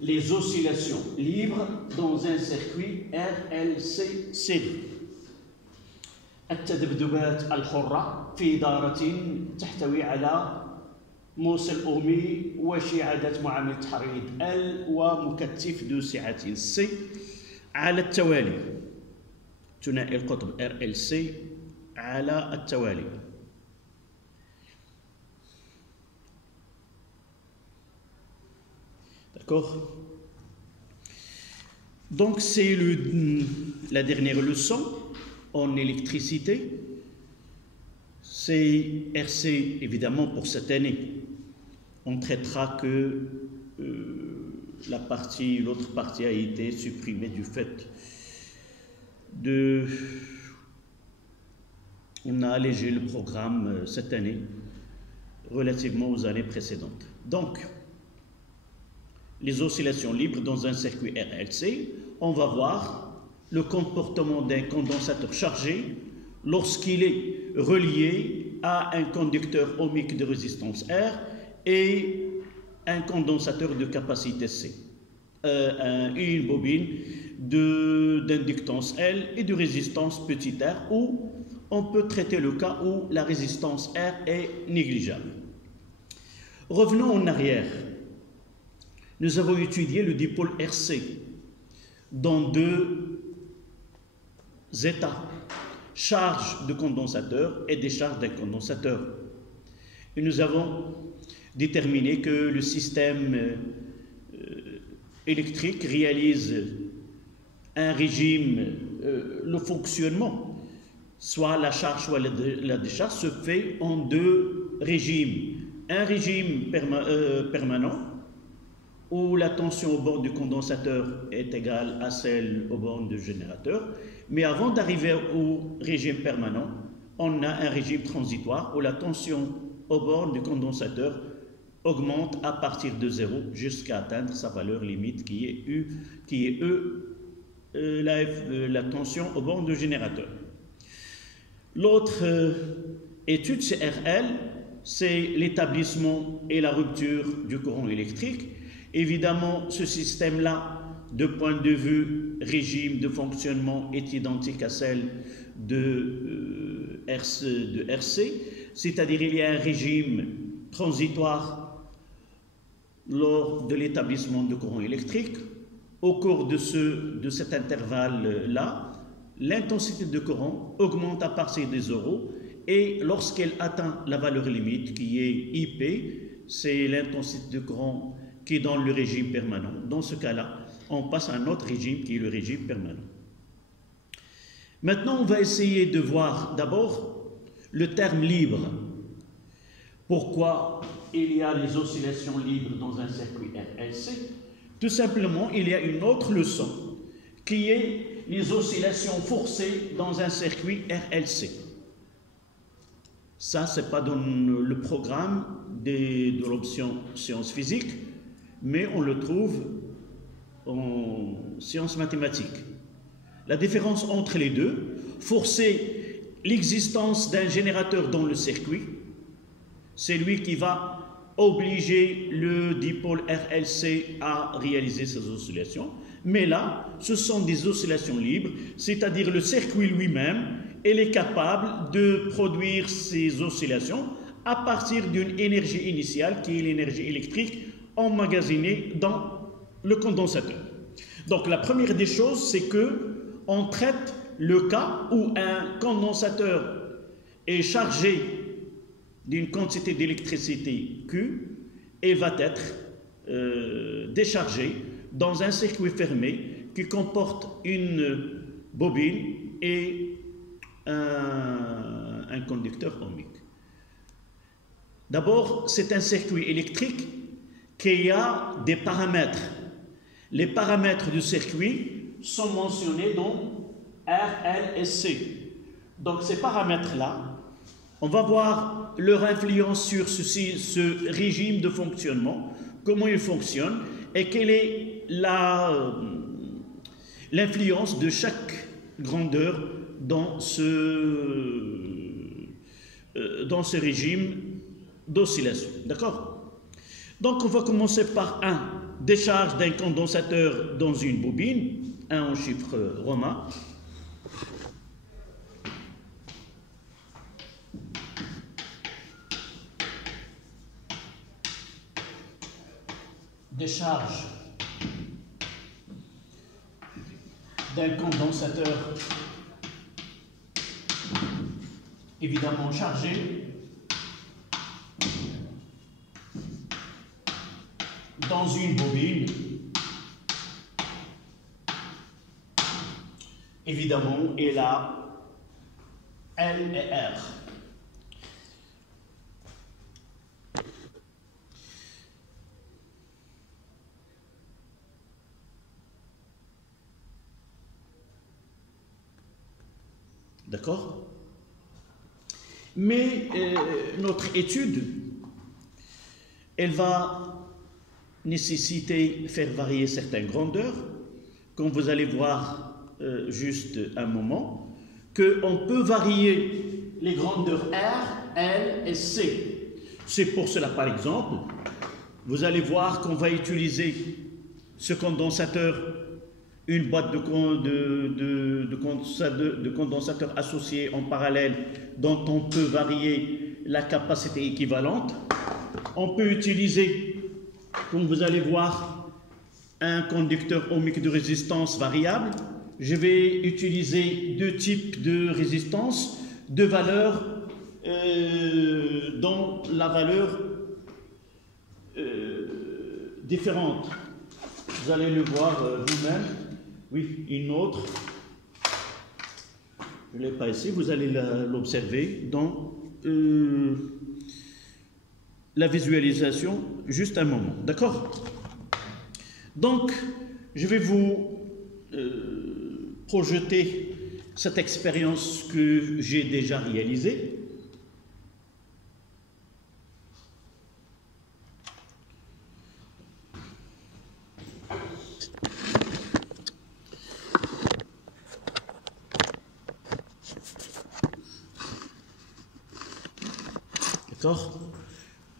les oscillations libres dans un circuit RLC série. التذبذبات الحرة في دارة تحتوي على موصل أومي وشعاعات معامل تحريض L ومكثف ذو سعة C على التوالي. ثنائي القطب RLC على التوالي. D'accord? Donc c'est la dernière leçon en électricité. C'est RC évidemment pour cette année. On traitera que l'autre partie a été supprimée du fait de... On a allégé le programme cette année relativement aux années précédentes. Donc, les oscillations libres dans un circuit RLC, on va voir le comportement d'un condensateur chargé lorsqu'il est relié à un conducteur ohmique de résistance R et un condensateur de capacité C, une bobine d'inductance L et de résistance petit r, où on peut traiter le cas où la résistance R est négligeable. Revenons en arrière. Nous avons étudié le dipôle RC dans deux états, charge de condensateur et décharge d'un condensateur. Et nous avons déterminé que le système électrique réalise un régime, le fonctionnement, soit la charge soit la décharge, se fait en deux régimes. Un régime permanent, où la tension au bord du condensateur est égale à celle au bord du générateur. Mais avant d'arriver au régime permanent, on a un régime transitoire où la tension au bord du condensateur augmente à partir de 0 jusqu'à atteindre sa valeur limite qui est la tension au bord du générateur. L'autre étude CRL, c'est l'établissement et la rupture du courant électrique. Évidemment, ce système-là, de point de vue régime de fonctionnement, est identique à celle de RC, c'est-à-dire il y a un régime transitoire lors de l'établissement de courant électrique. Au cours de cet intervalle-là, l'intensité de courant augmente à partir des 0 et lorsqu'elle atteint la valeur limite qui est IP, c'est l'intensité de courant qui est dans le régime permanent. Dans ce cas-là, on passe à un autre régime qui est le régime permanent. Maintenant, on va essayer de voir d'abord le terme libre. Pourquoi il y a les oscillations libres dans un circuit RLC? Tout simplement, il y a une autre leçon qui est les oscillations forcées dans un circuit RLC. Ça, ce n'est pas dans le programme de l'option sciences physiques, mais on le trouve en sciences mathématiques. La différence entre les deux, forcer l'existence d'un générateur dans le circuit, c'est lui qui va obliger le dipôle RLC à réaliser ces oscillations. Mais là, ce sont des oscillations libres, c'est-à-dire le circuit lui-même, il est capable de produire ces oscillations à partir d'une énergie initiale qui est l'énergie électrique emmagasinée dans le condensateur. Donc la première des choses, c'est que on traite le cas où un condensateur est chargé d'une quantité d'électricité Q et va être déchargé dans un circuit fermé qui comporte une bobine et un conducteur ohmique. D'abord, c'est un circuit électrique qui a des paramètres. Les paramètres du circuit sont mentionnés dans R, L et C. Donc ces paramètres-là, on va voir leur influence sur ce régime de fonctionnement, comment il fonctionne et quelle est l'influence de chaque grandeur dans ce régime d'oscillation. D'accord? Donc on va commencer par décharge d'un condensateur dans une bobine, 1 en chiffre romain. Décharge d'un condensateur évidemment chargé dans une bobine, évidemment, et là, L et R. D'accord? Mais notre étude, elle va nécessiter faire varier certaines grandeurs, comme vous allez voir juste un moment, qu'on peut varier les grandeurs R, L et C. C'est pour cela, par exemple, vous allez voir qu'on va utiliser ce condensateur, une boîte de condensateurs associés en parallèle dont on peut varier la capacité équivalente. On peut utiliser, comme vous allez voir, un conducteur ohmique de résistance variable. Je vais utiliser deux types de résistance, deux valeurs dont la valeur différente. Vous allez le voir vous-même. Oui, une autre. Je ne l'ai pas ici. Vous allez l'observer dans la visualisation, juste un moment. D'accord? Donc, je vais vous projeter cette expérience que j'ai déjà réalisée. D'accord?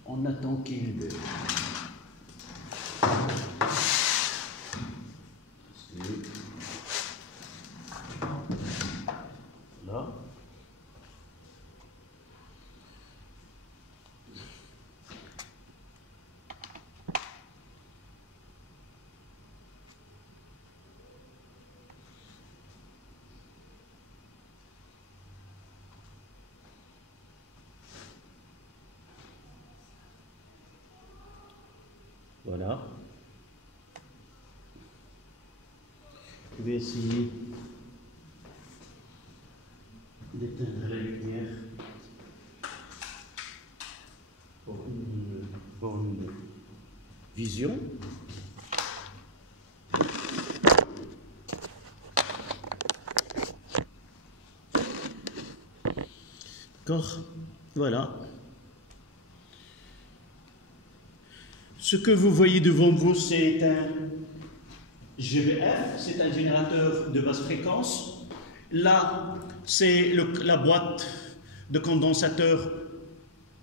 On attend qu'il... Là. Voilà. Je vais essayer d'éteindre la lumière pour une bonne vision. D'accord, voilà. Ce que vous voyez devant vous, c'est un GBF, c'est un générateur de basse fréquence. Là, c'est la boîte de condensateur.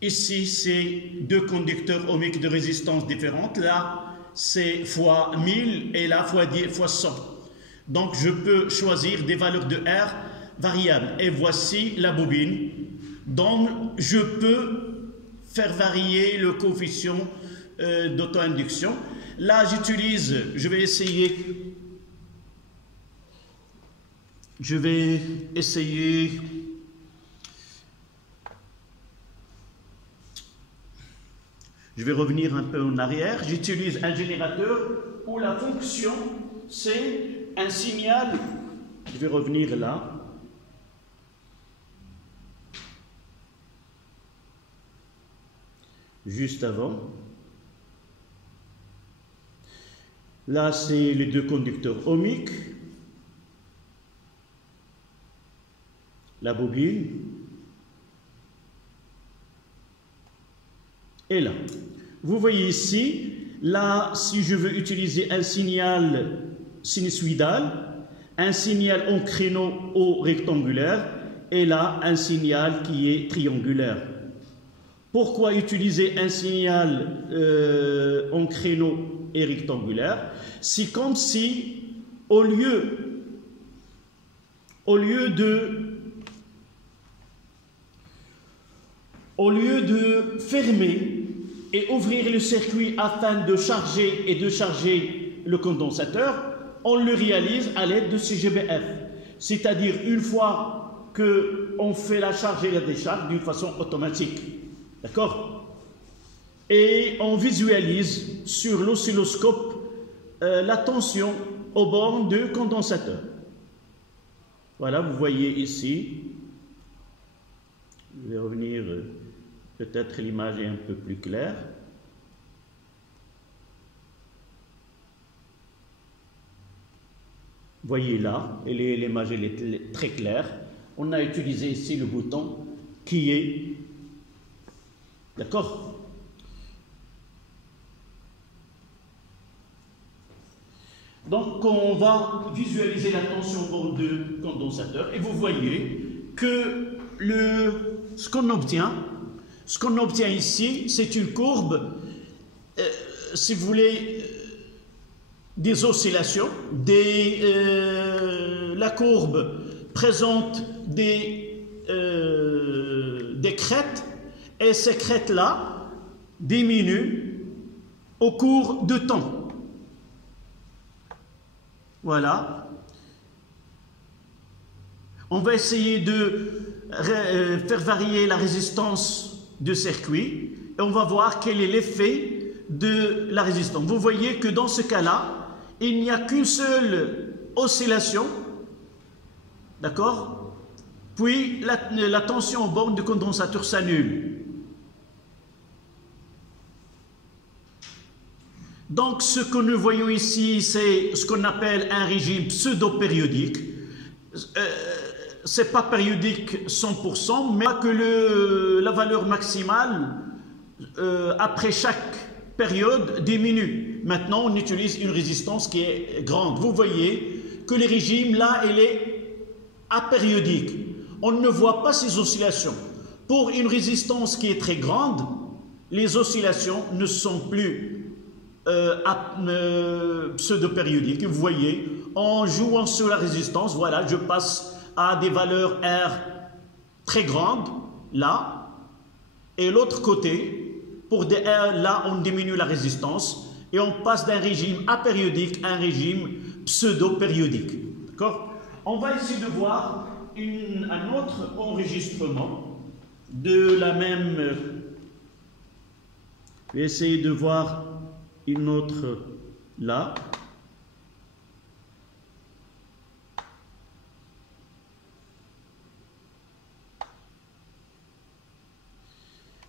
Ici, c'est deux conducteurs ohmiques de résistance différentes. Là, c'est fois 1000 et là, fois 10, fois 100. Donc, je peux choisir des valeurs de R variables. Et voici la bobine. Donc, je peux faire varier le coefficient d'auto-induction. Là, je vais essayer je vais revenir un peu en arrière. J'utilise un générateur où la fonction, c'est un signal. Je vais revenir là. Juste avant. Là, c'est les deux conducteurs ohmiques. La bobine. Et là. Vous voyez ici, là, si je veux utiliser un signal sinusoïdal, un signal en créneau O rectangulaire, et là, un signal qui est triangulaire. Pourquoi utiliser un signal en créneau et rectangulaire, c'est comme si au lieu de fermer et ouvrir le circuit afin de charger et décharger le condensateur, on le réalise à l'aide de CGBF. C'est-à-dire une fois qu'on fait la charge et la décharge d'une façon automatique. D'accord? Et on visualise sur l'oscilloscope la tension aux bornes de condensateur. Voilà, vous voyez ici. Je vais revenir, peut-être l'image est un peu plus claire. Voyez là, l'image est très claire. On a utilisé ici le bouton qui est, d'accord? Donc on va visualiser la tension au bord de condensateur et vous voyez que ce qu'on obtient ici, c'est une courbe, si vous voulez, des oscillations. La courbe présente des crêtes et ces crêtes-là diminuent au cours de temps. Voilà. On va essayer de faire varier la résistance du circuit et on va voir quel est l'effet de la résistance. Vous voyez que dans ce cas-là, il n'y a qu'une seule oscillation, d'accord? Puis la tension aux bornes du condensateur s'annule. Donc ce que nous voyons ici, c'est ce qu'on appelle un régime pseudo-périodique. C'est pas périodique 100%, mais que la valeur maximale après chaque période diminue. Maintenant, on utilise une résistance qui est grande. Vous voyez que le régime, là, il est apériodique. On ne voit pas ces oscillations. Pour une résistance qui est très grande, les oscillations ne sont plus pseudo-périodiques. Vous voyez, en jouant sur la résistance, voilà, je passe à des valeurs R très grandes, là, et l'autre côté, pour des R, là, on diminue la résistance, et on passe d'un régime apériodique à un régime pseudo-périodique. D'accord? On va essayer de voir un autre enregistrement de la même... Je vais essayer de voir une autre là.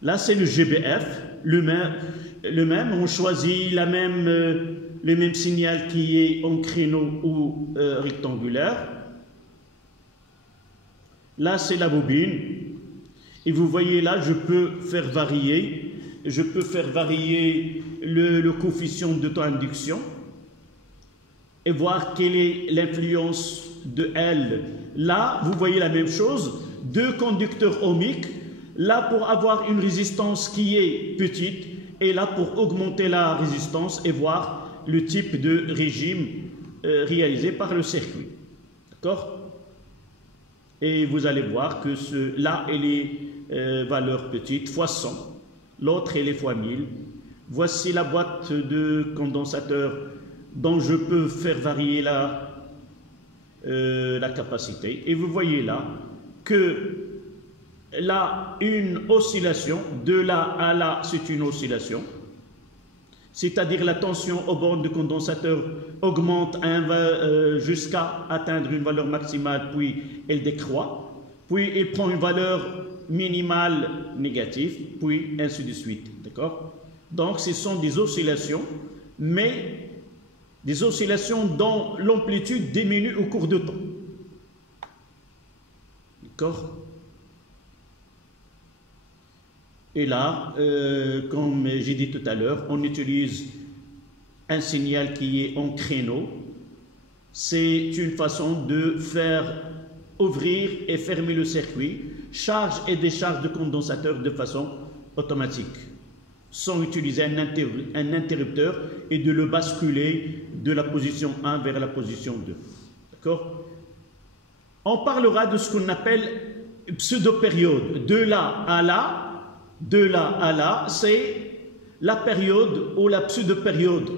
Là, c'est le GBF, le même, on choisit le même signal qui est en créneau ou rectangulaire. Là, c'est la bobine. Et vous voyez là, je peux faire varier le coefficient de temps d'induction et voir quelle est l'influence de L. Là, vous voyez la même chose, deux conducteurs ohmiques, là pour avoir une résistance qui est petite et là pour augmenter la résistance et voir le type de régime réalisé par le circuit. D'accord? Et vous allez voir que là, elle est valeur petite, fois 100. L'autre, elle est fois 1000. Voici la boîte de condensateur dont je peux faire varier la capacité. Et vous voyez là que là, une oscillation, de là à là, c'est une oscillation. C'est-à-dire la tension aux bornes de condensateur augmente jusqu'à atteindre une valeur maximale, puis elle décroît, puis elle prend une valeur minimale négative, puis ainsi de suite. D'accord? Donc, ce sont des oscillations, mais des oscillations dont l'amplitude diminue au cours de temps. D'accord? Et là, comme j'ai dit tout à l'heure, on utilise un signal qui est en créneau. C'est une façon de faire ouvrir et fermer le circuit, charge et décharge de condensateur de façon automatique. sans utiliser un interrupteur et de le basculer de la position 1 vers la position 2. D'accord? On parlera de ce qu'on appelle pseudo-période. De là à là, c'est la période ou la pseudo-période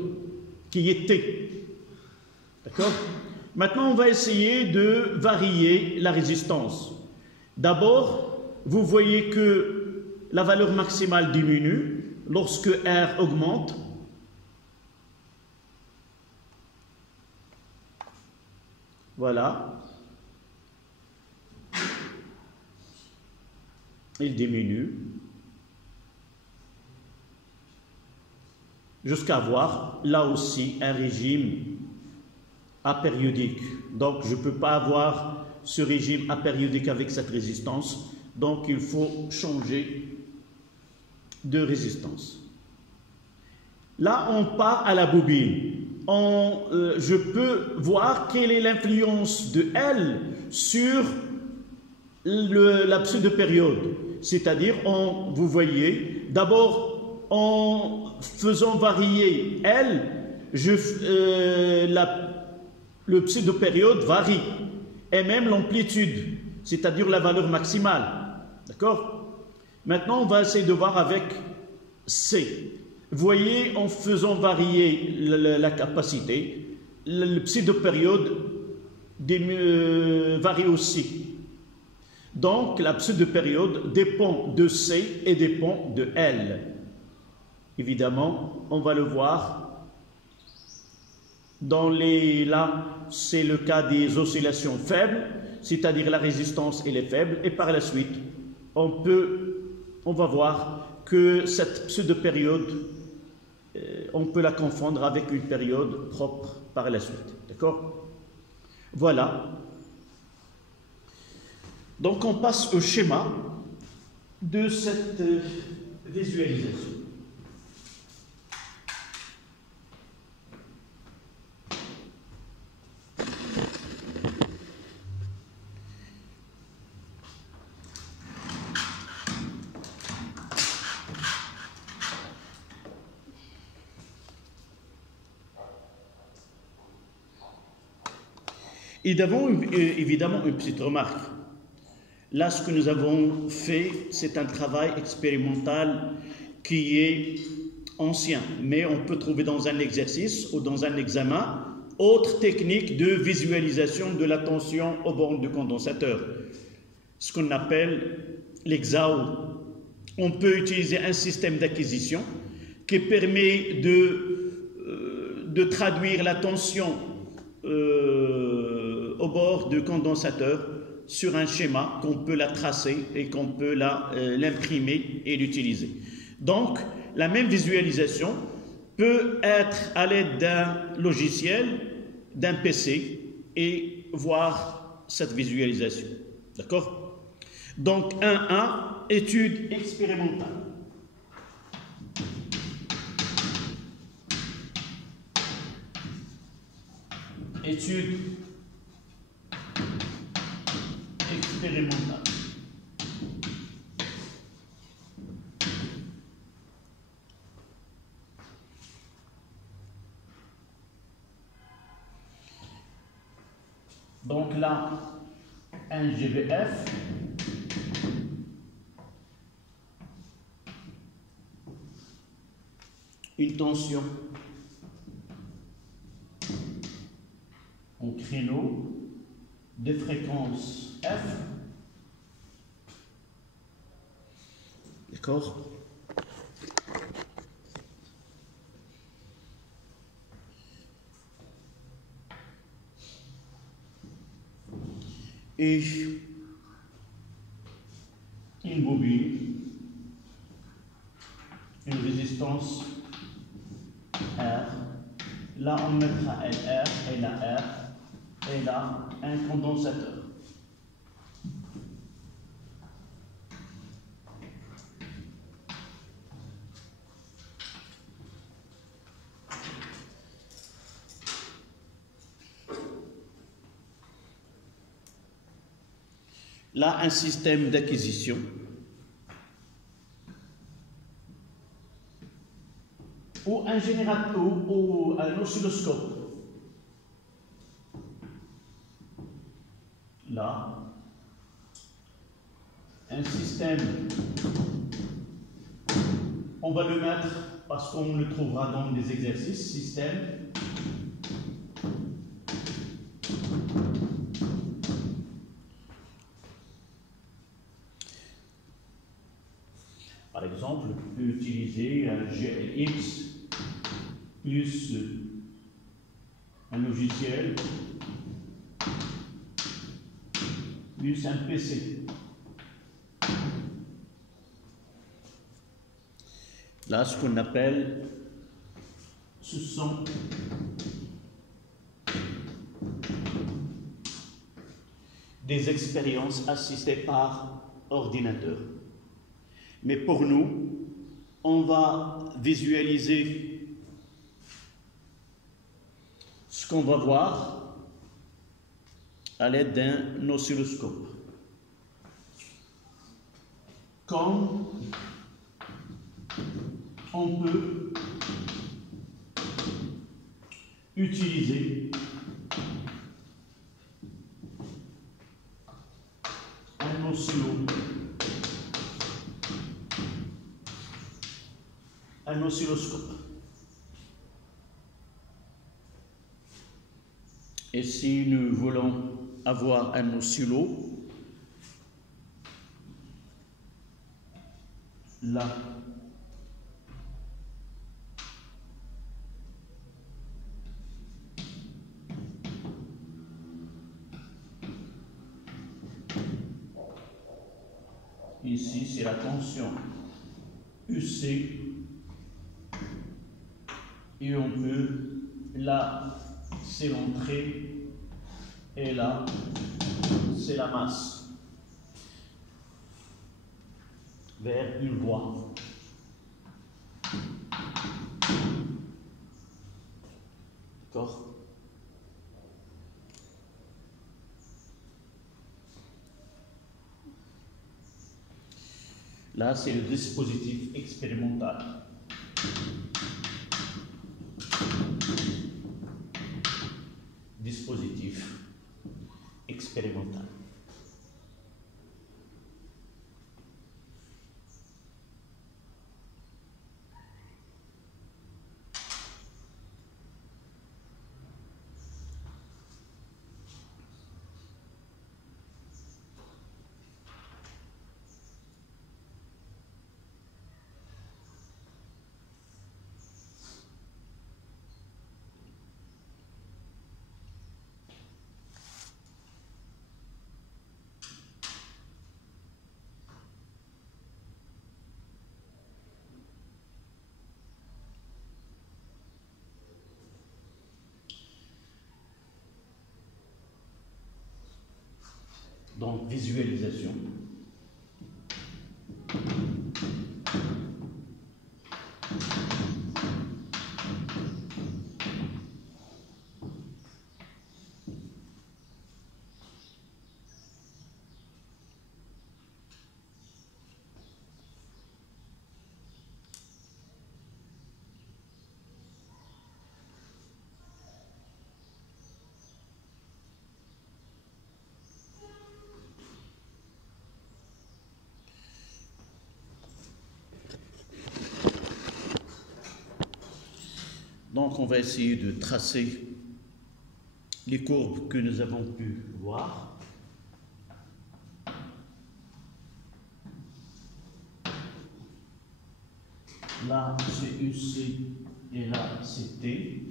qui est T. D'accord? Maintenant, on va essayer de varier la résistance. D'abord, vous voyez que la valeur maximale diminue lorsque R augmente. Voilà. Il diminue jusqu'à avoir là aussi un régime apériodique. Donc je ne peux pas avoir ce régime apériodique avec cette résistance, donc il faut changer de résistance. Là on part à la bobine. Je peux voir quelle est l'influence de L sur la pseudo-période. C'est-à-dire, vous voyez, d'abord, en faisant varier L, le pseudo-période varie, et même l'amplitude, c'est-à-dire la valeur maximale. D'accord? Maintenant, on va essayer de voir avec C. Vous voyez, en faisant varier la capacité, le pseudo-période varie aussi. Donc, la pseudo-période dépend de C et dépend de L. Évidemment, on va le voir. Là, c'est le cas des oscillations faibles, c'est-à-dire la résistance elle est faible. Et par la suite, on va voir que cette pseudo-période, on peut la confondre avec une période propre par la suite. D'accord? Voilà. Donc on passe au schéma de cette visualisation. Évidemment, une petite remarque. Là, ce que nous avons fait, c'est un travail expérimental qui est ancien, mais on peut trouver dans un exercice ou dans un examen autre technique de visualisation de la tension aux bornes de condensateur, ce qu'on appelle l'EXAO. On peut utiliser un système d'acquisition qui permet de traduire la tension au bord de condensateur sur un schéma qu'on peut la tracer et qu'on peut l'imprimer et l'utiliser. Donc, la même visualisation peut être à l'aide d'un logiciel, d'un PC et voir cette visualisation. D'accord? Donc, 1.1, étude expérimentale. Étude expérimentale. Donc là, un GVF. Une tension en créneau de fréquence F. D'accord? Et une bobine, une résistance R. Là, on mettra LR et la R. Et là, un condensateur. Là, un système d'acquisition. ou un générateur ou un oscilloscope. Là, un système, on va le mettre parce qu'on le trouvera dans des exercices, système par exemple, on peut utiliser un GLX plus un logiciel plus un PC. Là, ce qu'on appelle, ce sont des expériences assistées par ordinateur. Mais pour nous, on va visualiser ce qu'on va voir à l'aide d'un oscilloscope. Comme on peut utiliser un oscilloscope. Et si nous voulons avoir un oscillo, là, ici c'est la tension UC et on peut, là c'est l'entrée et là c'est la masse vers une voie. D'accord? Là, c'est le dispositif expérimental. Dispositif expérimental. Donc, visualisation. Donc, on va essayer de tracer les courbes que nous avons pu voir. Là, c'est UC et là, c'est T.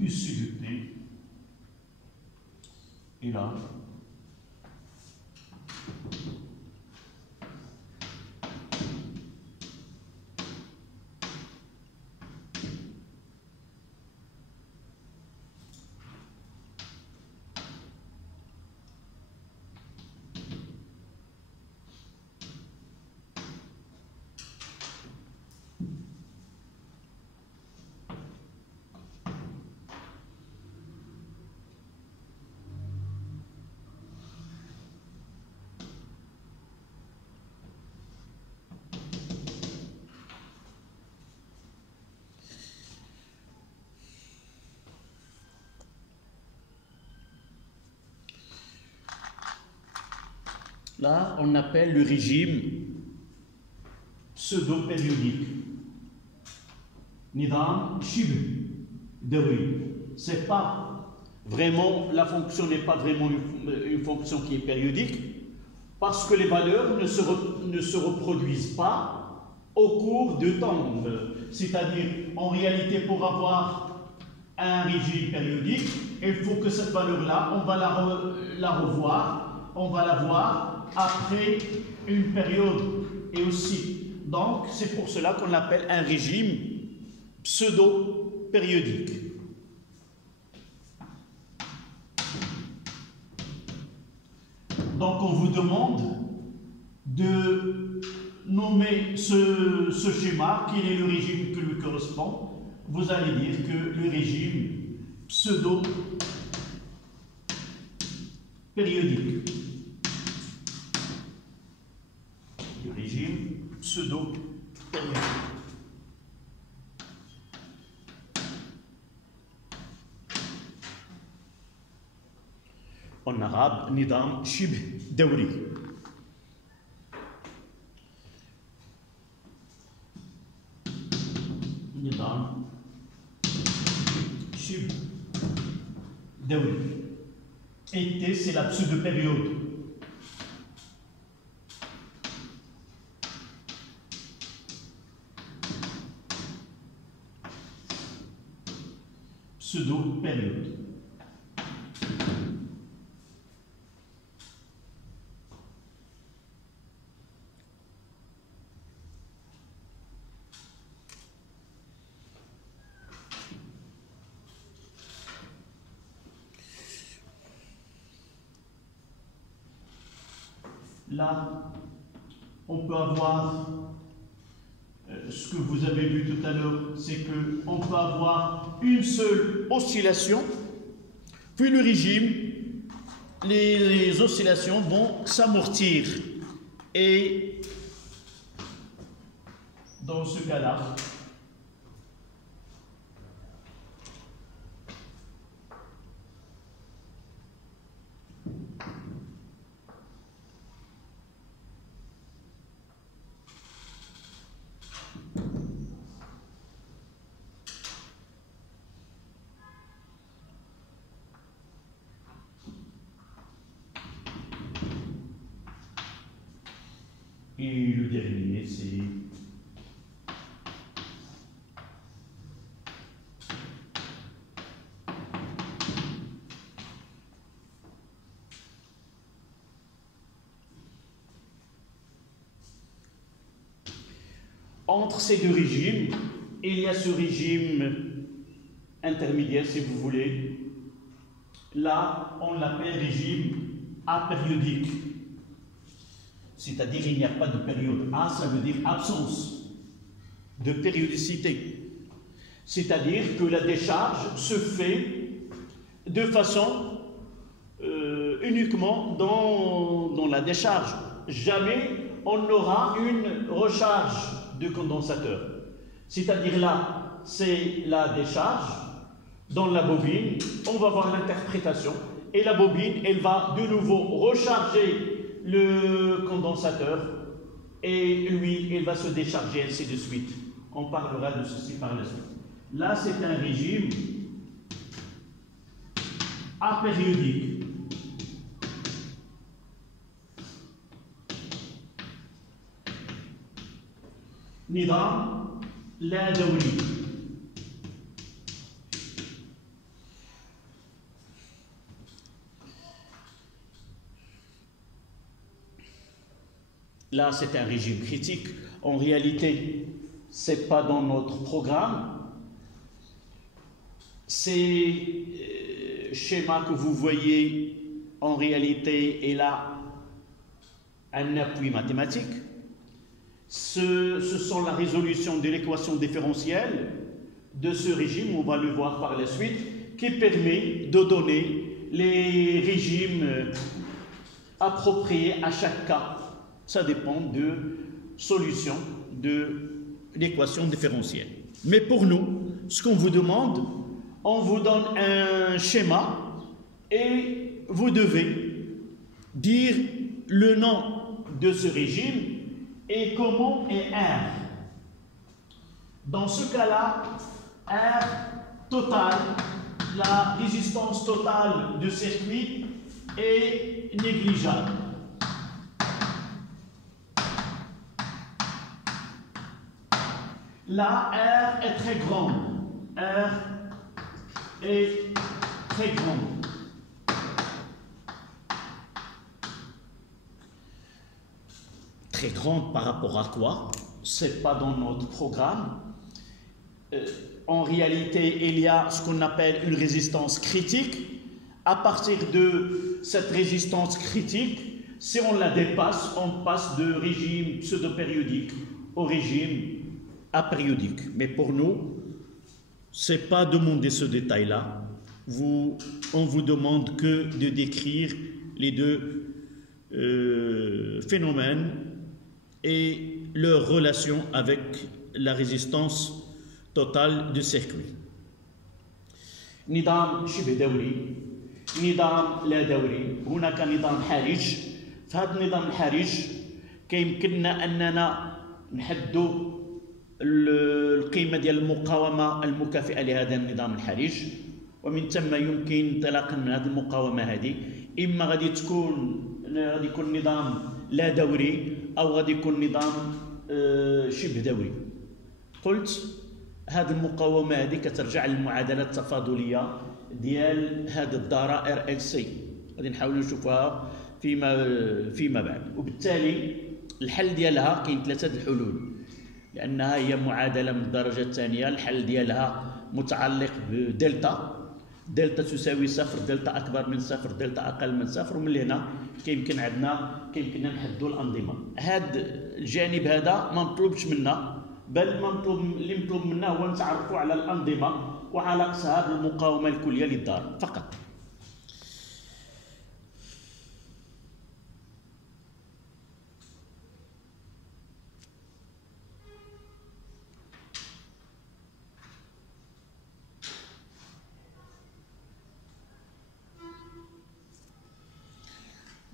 UC de T. Et là, Là, on appelle le régime pseudo-périodique. Nidam shib dawi. C'est pas vraiment, la fonction n'est pas vraiment une fonction qui est périodique, parce que les valeurs ne se reproduisent pas au cours de temps. C'est-à-dire, en réalité, pour avoir un régime périodique, il faut que cette valeur-là, on va la revoir, on va la voir après une période et aussi. Donc, c'est pour cela qu'on l'appelle un régime pseudo-périodique. Donc, on vous demande de nommer ce schéma, quel est le régime qui lui correspond. Vous allez dire que le régime pseudo-périodique. Le régime pseudo-périodique. En arabe, nidam shib dawri. Nidam shib dawri. Et T, c'est la pseudo-période. Pseudo-période. Là, on peut avoir ce que vous avez vu tout à l'heure, c'est qu'on peut avoir une seule oscillation, puis le régime, les oscillations vont s'amortir. Et dans ce cas-là, et le dernier, c'est entre ces deux régimes, il y a ce régime intermédiaire, si vous voulez. Là, on l'appelle régime apériodique. C'est-à-dire il n'y a pas de période. A, ça veut dire absence de périodicité. C'est-à-dire que la décharge se fait de façon uniquement dans la décharge. Jamais on n'aura une recharge de condensateur. C'est-à-dire là, c'est la décharge. Dans la bobine, on va voir l'interprétation. Et la bobine, elle va de nouveau recharger le condensateur et lui, il va se décharger ainsi de suite. On parlera de ceci par la suite. Là, c'est un régime apériodique. Nidam la dawri. Là, c'est un régime critique. En réalité, ce n'est pas dans notre programme. Ces schémas que vous voyez, en réalité, est là un appui mathématique. Ce sont la résolution de l'équation différentielle de ce régime, on va le voir par la suite, qui permet de donner les régimes appropriés à chaque cas. Ça dépend de solution de l'équation différentielle. Mais pour nous, ce qu'on vous demande, on vous donne un schéma et vous devez dire le nom de ce régime et comment est R. Dans ce cas-là, R total, la résistance totale du circuit est négligeable. Là, R est très grande. R est très grande. Très grande par rapport à quoi? C'est pas dans notre programme. En réalité, il y a ce qu'on appelle une résistance critique. À partir de cette résistance critique, si on la dépasse, on passe de régime pseudo-périodique au régime apériodique. Mais pour nous, ce n'est pas demander ce détail-là. On vous demande que de décrire les deux phénomènes et leur relation avec la résistance totale du circuit. نظام شبه دوري، نظام لا دوري، هناك نظام حرج. في هذا النظام الحرج كيمكننا أننا نحدوا القيمة ديال المقاومة المكافئة لهذا النظام الحرج، ومن ثم يمكن انطلاقا من هذه المقاومة هذه إما غادي يكون نظام لا دوري أو غادي يكون نظام شبه دوري. قلت هذه المقاومة هذه كترجع للمعادلة التفاضلية ديال هذه الدائرة ال سي، غادي نحاولوا نشوفوها فيما بعد. وبالتالي الحل ديالها كاين ثلاثة الحلول، لأنها هي معادلة من الدرجة الثانية. الحل ديالها متعلق بدلتا، دلتا تساوي صفر، دلتا أكبر من صفر، دلتا أقل من صفر، ومن هنا كيمكننا نحدوا الأنظمة. هذا الجانب هذا ما مطلوبش منا، بل اللي مطلوب منا هو نتعرفوا على الأنظمة وعلاقتها بالمقاومة الكلية للدار فقط.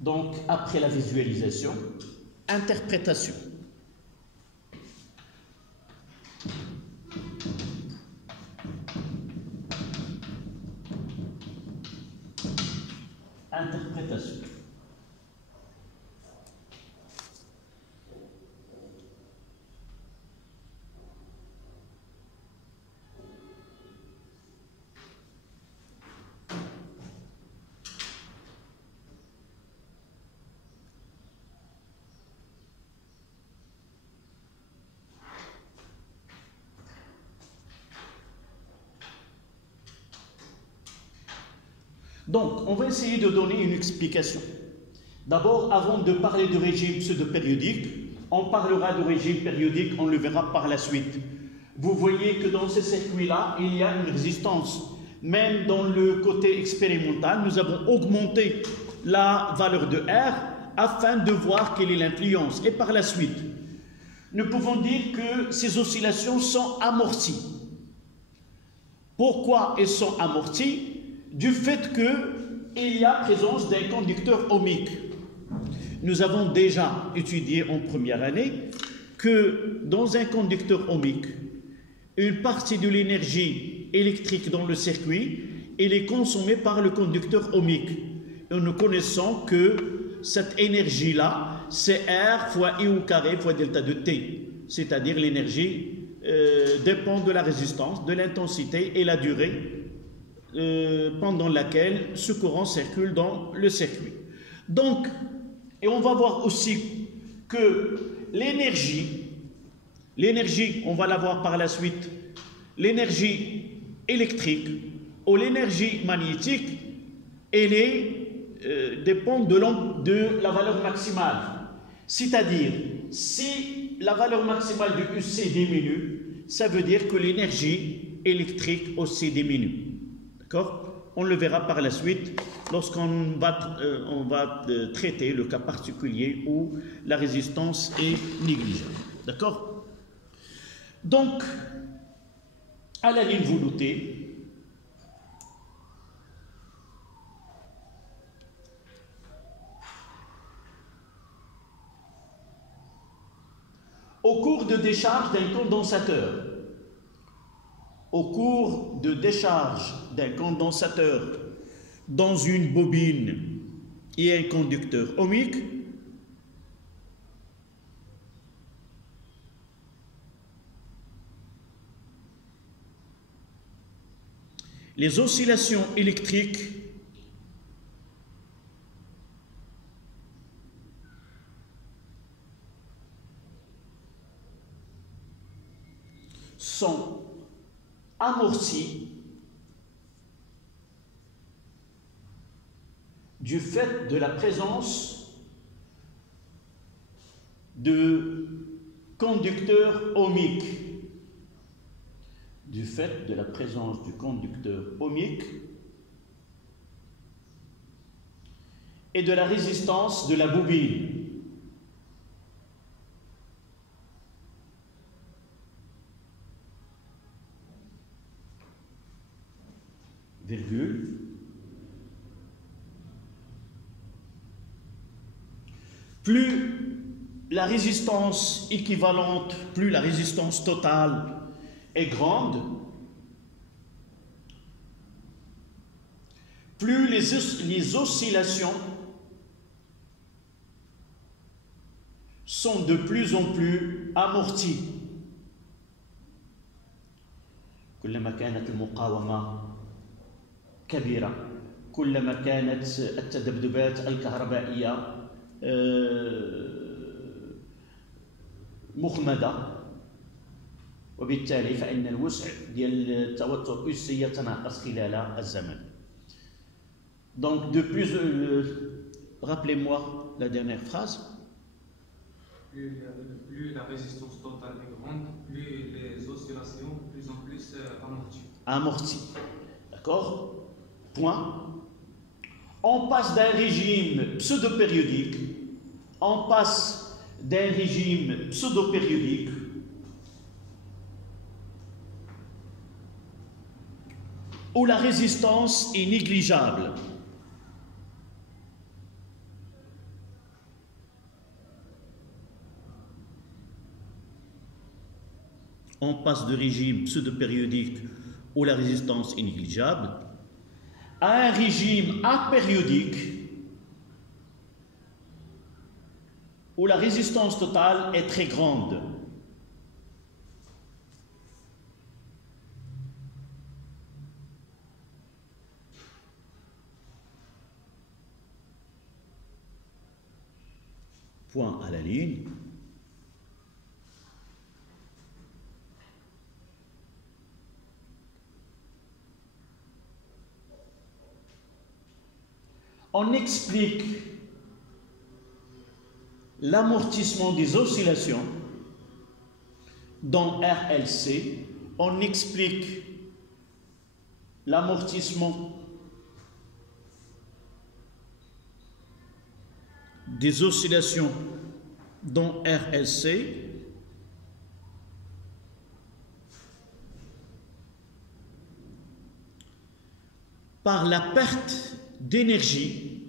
Donc, après la visualisation, interprétation. Interprétation. Donc, on va essayer de donner une explication. D'abord, avant de parler de régime pseudo-périodique, on parlera de régime périodique, on le verra par la suite. Vous voyez que dans ces circuits-là, il y a une résistance. Même dans le côté expérimental, nous avons augmenté la valeur de R afin de voir quelle est l'influence. Et par la suite, nous pouvons dire que ces oscillations sont amorties. Pourquoi elles sont amorties? Du fait qu'il y a présence d'un conducteur ohmique. Nous avons déjà étudié en première année que dans un conducteur ohmique, une partie de l'énergie électrique dans le circuit, elle est consommée par le conducteur ohmique. Et nous connaissons que cette énergie-là, c'est R fois I au carré fois delta de T. C'est-à-dire l'énergie dépend de la résistance, de l'intensité et la durée pendant laquelle ce courant circule dans le circuit. Donc, et on va voir aussi que l'énergie, on va la voir par la suite, l'énergie électrique ou l'énergie magnétique, elle dépend de la valeur maximale. C'est-à-dire, si la valeur maximale de UC diminue, ça veut dire que l'énergie électrique aussi diminue. D'accord? On le verra par la suite lorsqu'on va traiter le cas particulier où la résistance est négligeable. D'accord? Donc, à la ligne veloutée, Au cours de décharge d'un condensateur, au cours de décharge d'un condensateur dans une bobine et un conducteur ohmique, les oscillations électriques sont amorties du fait de la présence de conducteurs ohmiques. Du fait de la présence du conducteur ohmique et de la résistance de la bobine. Virgule. Plus la résistance équivalente, plus la résistance totale est grande, plus les oscillations sont de plus en plus amorties. كلما كانت المقاومة كبيرة كلما كانت التذبذبات الكهربائية مخمدة، وبالتالي فإن الوسع ديال التوتر أس يتناقص خلال الزمن. Donc de plus, rappelez-moi la dernière phrase. Plus la résistance totale est grande, plus les oscillations de plus en plus amorties. Amorties. D'accord? Point. On passe d'un régime pseudo-périodique, où la résistance est négligeable. On passe de régime pseudo-périodique où la résistance est négligeable à un régime apériodique où la résistance totale est très grande. Point à la ligne. On explique l'amortissement des oscillations dans RLC. On explique l'amortissement des oscillations dans RLC par la perte d'énergie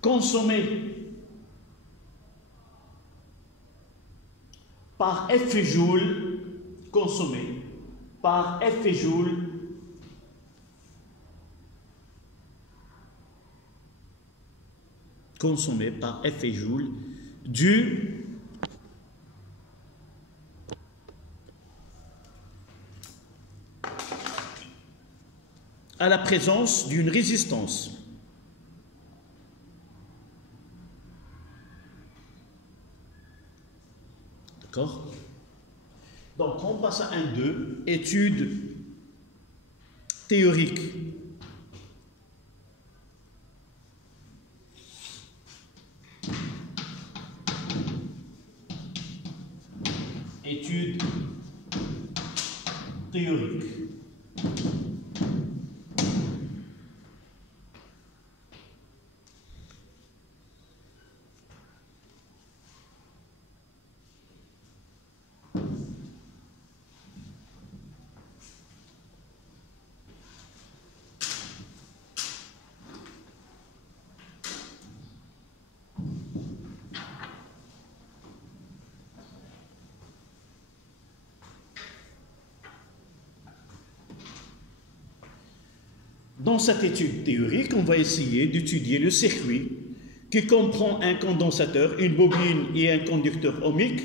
consommée par effet joule, dû à la présence d'une résistance. D'accord? Donc on passe à 1-2, étude théorique. Étude théorique. Dans cette étude théorique, on va essayer d'étudier le circuit qui comprend un condensateur, une bobine et un conducteur ohmique.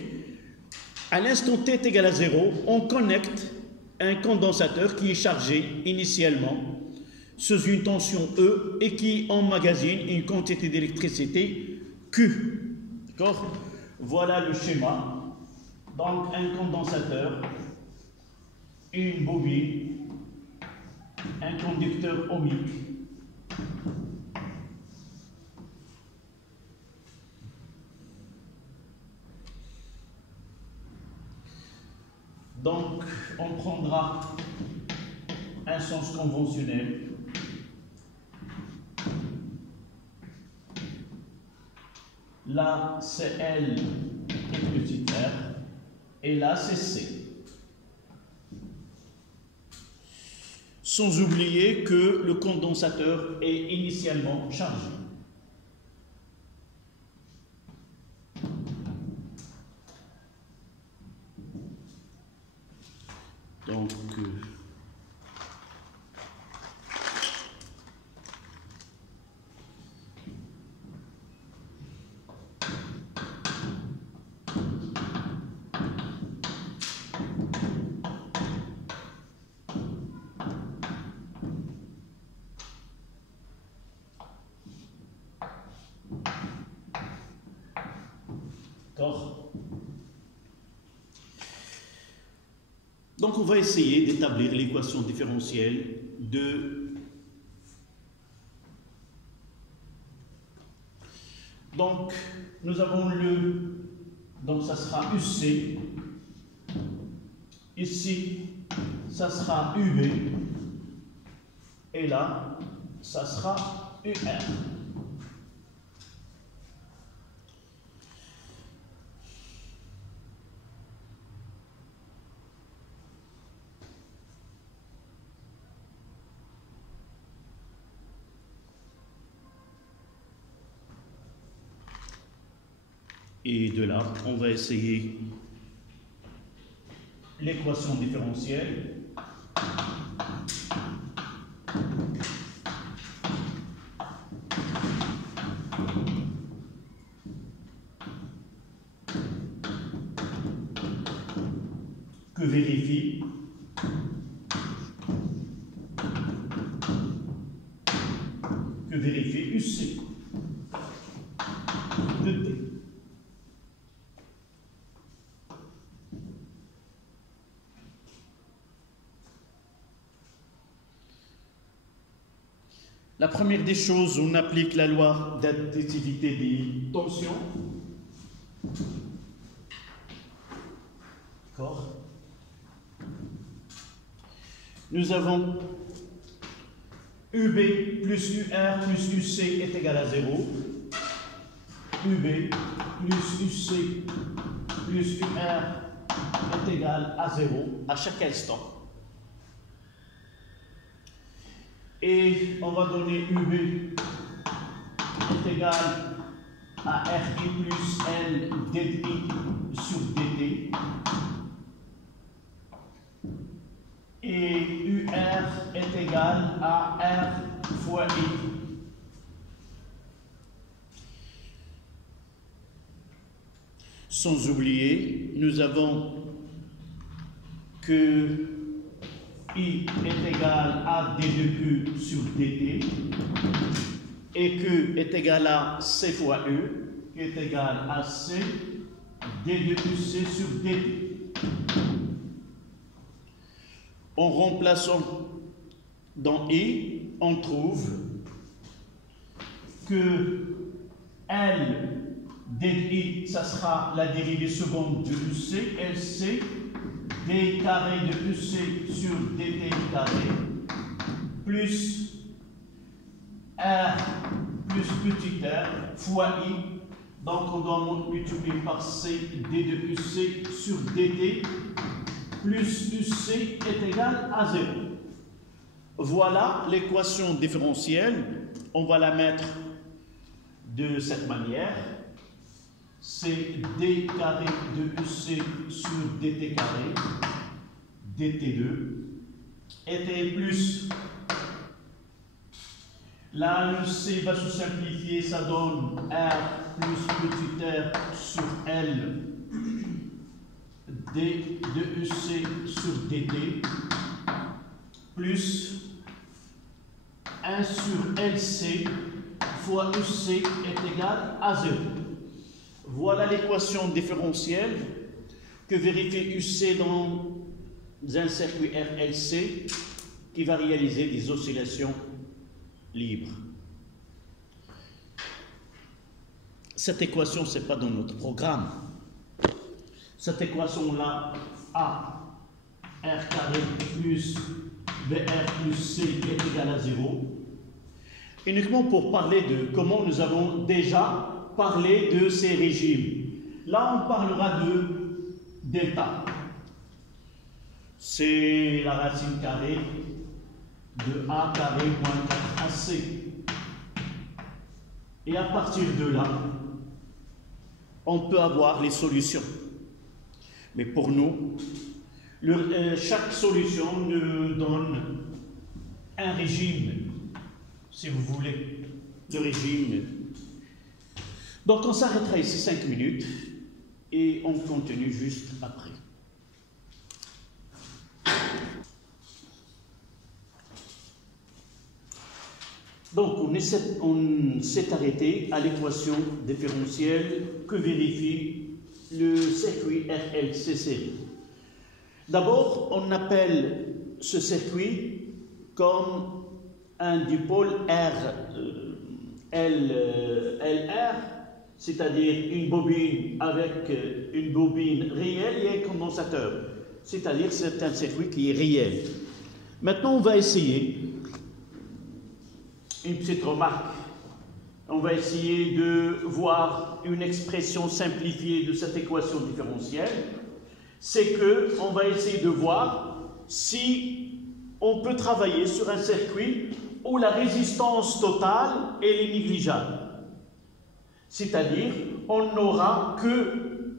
À l'instant t est égal à 0, on connecte un condensateur qui est chargé initialement sous une tension E et qui emmagasine une quantité d'électricité Q. D'accord? Voilà le schéma. Donc un condensateur, une bobine, un conducteur ohmique. Donc, on prendra un sens conventionnel. Là, c'est L et petit r, et là, c'est C. Sans oublier que le condensateur est initialement chargé. Donc, donc on va essayer d'établir l'équation différentielle de... Donc, nous avons le... Donc, ça sera UC. Ici, ça sera UB. Et là, ça sera UR. Et de là, on va essayer l'équation différentielle. Que vérifie UC de T. La première des choses, on applique la loi d'additivité des tensions. D'accord? Nous avons UB plus UR plus UC est égal à 0. UB plus UC plus UR est égal à 0 à chaque instant. Et on va donner UB est égal à RI plus L dI sur dt. Et UR est égal à R fois I. Sans oublier, nous avons que I est égal à D de Q sur dt et Q est égal à C fois E qui est égal à C D de QC sur dt. En remplaçant dans I, on trouve que L dI, ça sera la dérivée seconde de UC, LC d carré de UC sur dt carré, plus R plus petit r fois I. Donc on doit multiplier par C d de UC sur dt, plus UC est égal à 0. Voilà l'équation différentielle. On va la mettre de cette manière. C'est d carré de UC sur dt carré, dt2, et plus Là, le C va se simplifier, ça donne R plus petit r sur L d de EC sur dt plus 1 sur LC fois EC est égal à 0. Voilà l'équation différentielle que vérifie UC dans un circuit RLC qui va réaliser des oscillations libres. Cette équation, ce n'est pas dans notre programme. Cette équation-là, A, R carré plus BR plus C est égal à 0. Uniquement pour parler de comment nous avons déjà parlé de ces régimes. Là, on parlera de delta. C'est la racine carrée de A carré moins 4AC. Et à partir de là, on peut avoir les solutions. Mais pour nous, chaque solution nous donne un régime, si vous voulez, le régime. Donc on s'arrêtera ici 5 minutes et on continue juste après. Donc on s'est arrêté à l'équation différentielle que vérifie le circuit RLC série. D'abord, on appelle ce circuit comme un dipôle LR, c'est-à-dire une bobine avec une bobine réelle et un condensateur. C'est-à-dire c'est un circuit qui est réel. Maintenant, on va essayer une petite remarque. On va essayer de voir une expression simplifiée de cette équation différentielle. C'est qu'on va essayer de voir si on peut travailler sur un circuit où la résistance totale est négligeable. C'est-à-dire, on n'aura que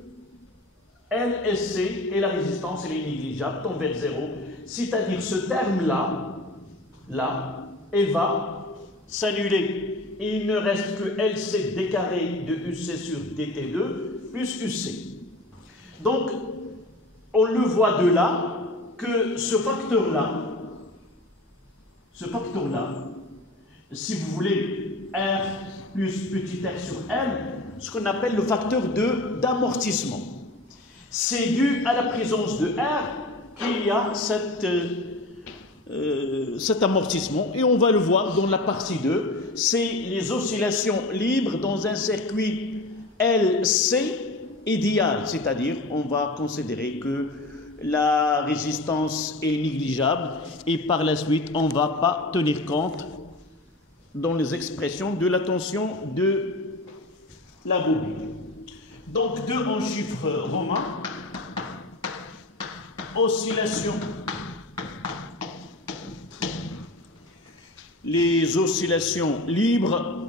L et C et la résistance elle est négligeable, tombe vers 0. C'est-à-dire, ce terme-là, elle va s'annuler. Il ne reste que LC d carré de UC sur dt2 plus UC. Donc, on le voit de là que ce facteur-là, si vous voulez, R plus petit r sur L, ce qu'on appelle le facteur d'amortissement. C'est dû à la présence de R qu'il y a cet amortissement, et on va le voir dans la partie 2, c'est les oscillations libres dans un circuit LC idéal, c'est-à-dire on va considérer que la résistance est négligeable et par la suite on ne va pas tenir compte dans les expressions de la tension de la bobine. Donc 2 en chiffres romains, oscillation. Les oscillations libres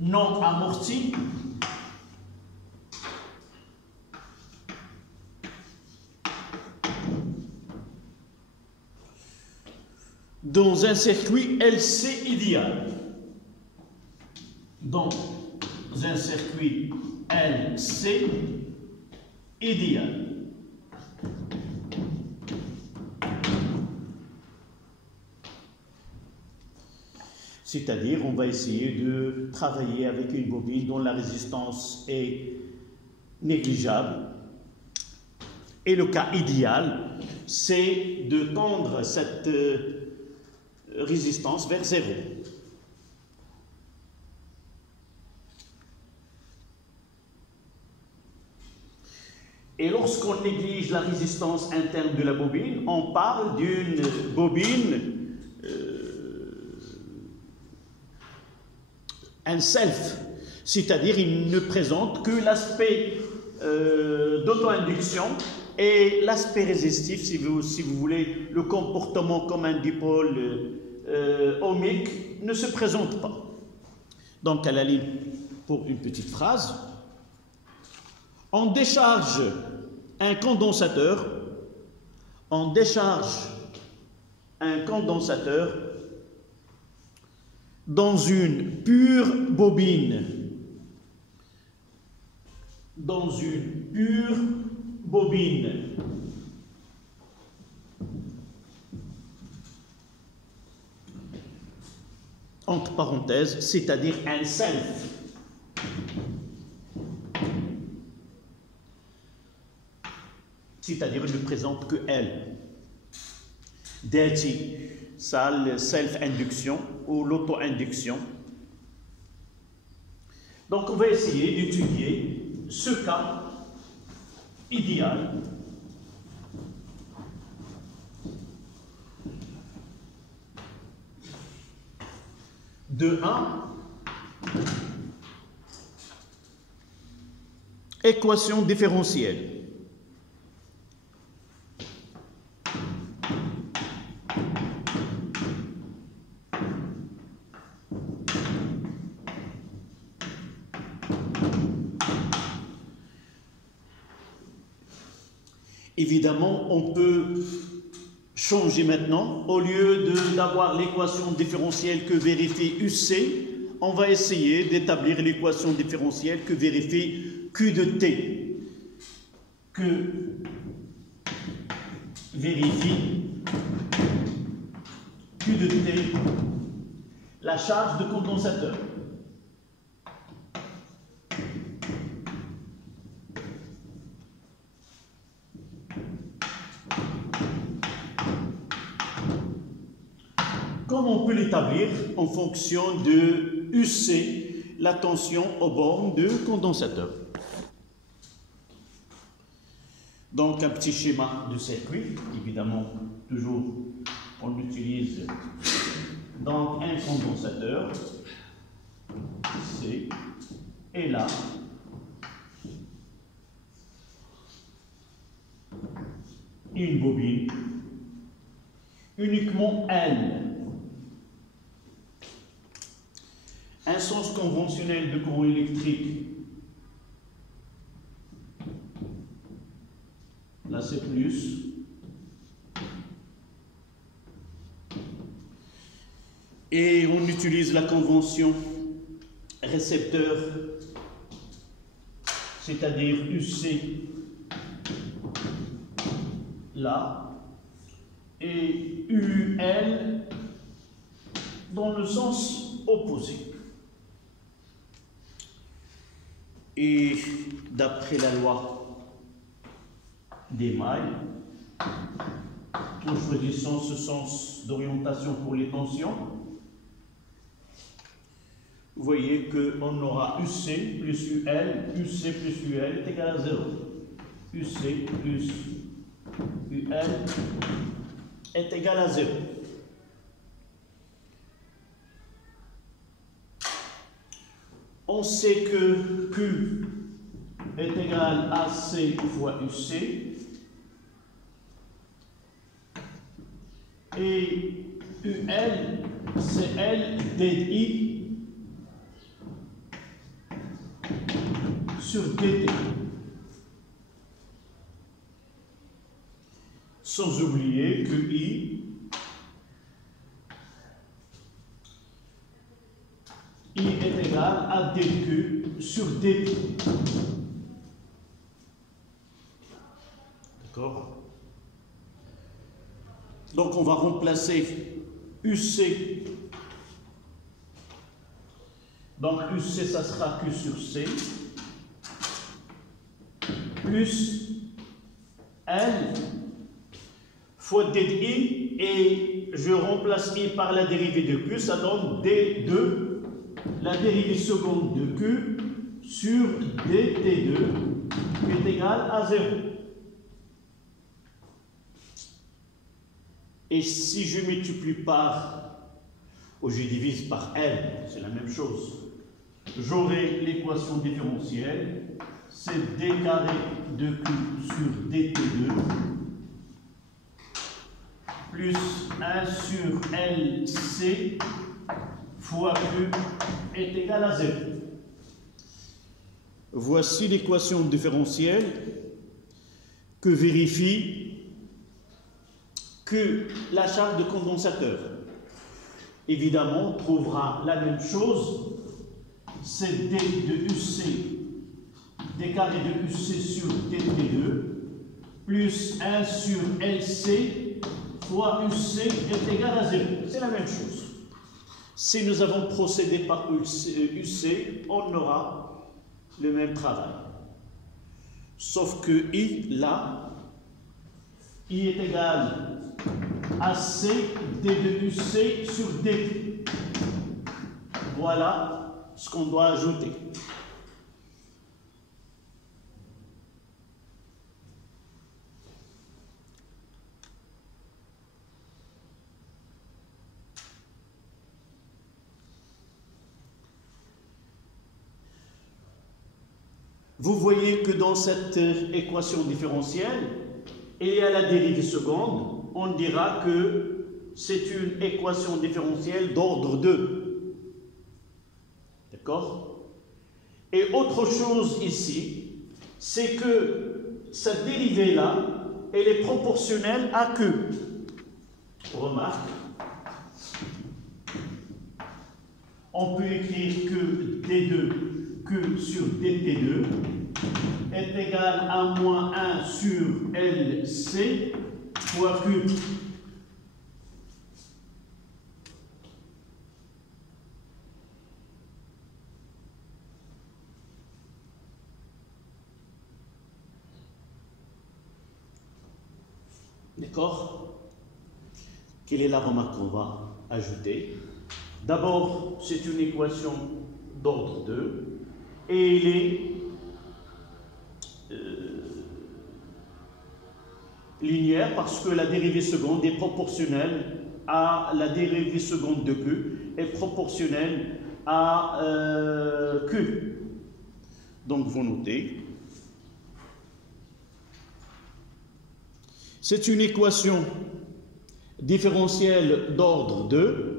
non amorties dans un circuit LC idéal. Dans un circuit LC idéal. C'est-à-dire, on va essayer de travailler avec une bobine dont la résistance est négligeable. Et le cas idéal, c'est de tendre cette résistance vers 0. Et lorsqu'on néglige la résistance interne de la bobine, on parle d'une bobine un self, c'est-à-dire il ne présente que l'aspect d'auto-induction et l'aspect résistif, si vous voulez, le comportement comme un dipôle ohmique ne se présente pas. Donc à la ligne, pour une petite phrase, on décharge un condensateur, on décharge un condensateur dans une pure bobine. Dans une pure bobine. Entre parenthèses, c'est-à-dire un self. C'est-à-dire il ne présente que elle. Dati, ça, le self-induction ou l'auto-induction. Donc on va essayer d'étudier ce cas idéal de 1 équation différentielle. Évidemment, on peut changer maintenant. Au lieu d'avoir l'équation différentielle que vérifie UC, on va essayer d'établir l'équation différentielle que vérifie Q de T. Que vérifie Q de T, la charge de condensateur. Comment on peut l'établir en fonction de UC, la tension aux bornes de condensateur. Donc un petit schéma de circuit, évidemment toujours on l'utilise dans un condensateur, C, et là, une bobine, uniquement L. Un sens conventionnel de courant électrique, là c'est plus, et on utilise la convention récepteur, c'est-à-dire UC là, et UL dans le sens opposé. Et d'après la loi des mailles, en choisissant ce sens d'orientation pour les tensions, vous voyez qu'on aura UC plus UL, UC plus UL est égal à 0. UC plus UL est égal à 0. On sait que Q est égal à C fois UC et UL c'est L dI sur dt. Sans oublier que I est égal à dQ sur dt. D'accord? Donc on va remplacer UC. Donc UC, ça sera Q sur C, plus L fois dI, et je remplace I par la dérivée de Q, ça donne D2, la dérivée seconde de Q sur dt2 est égale à 0. Et si je multiplie par, ou je divise par L, c'est la même chose, j'aurai l'équation différentielle, c'est d carré de Q sur dt2 plus 1 sur LC fois Q est égal à 0. Voici l'équation différentielle que vérifie que la charge de condensateur. Évidemment, on trouvera la même chose, c'est D de UC, D carré de UC sur DT2, plus 1 sur LC fois UC est égal à 0. C'est la même chose. Si nous avons procédé par UC, on aura le même travail. Sauf que I, là, I est égal à C, D de UC sur D. Voilà ce qu'on doit ajouter. Vous voyez que dans cette équation différentielle, il y a la dérivée seconde. On dira que c'est une équation différentielle d'ordre 2. D'accord? Et autre chose ici, c'est que cette dérivée-là, elle est proportionnelle à Q. Remarque, on peut écrire que D2 Q sur DT2 est égal à moins 1 sur LC fois Q. D'accord? Quelle est la remarque qu'on va ajouter? D'abord, c'est une équation d'ordre 2. Et il est linéaire parce que la dérivée seconde est proportionnelle à la dérivée seconde de Q est proportionnelle à Q. Donc vous notez. C'est une équation différentielle d'ordre 2.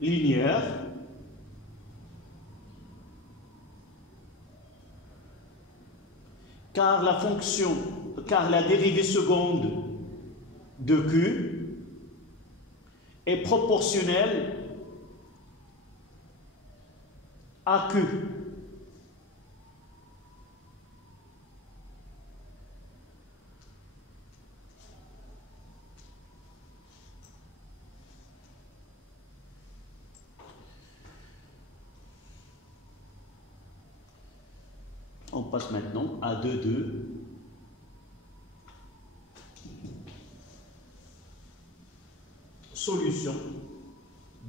Linéaire, car la dérivée seconde de Q est proportionnelle à Q. On passe maintenant à 2,2. Solution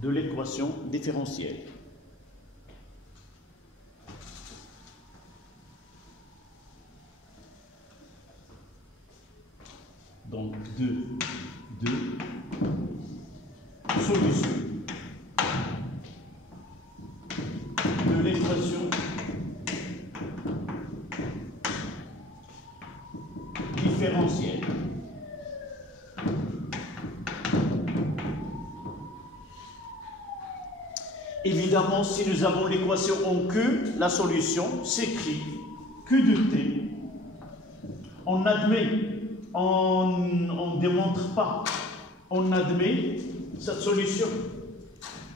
de l'équation différentielle. Donc 2, solution de l'équation différentielle. Évidemment, si nous avons l'équation en Q, la solution s'écrit Q de T. On admet, on ne démontre pas, on admet cette solution.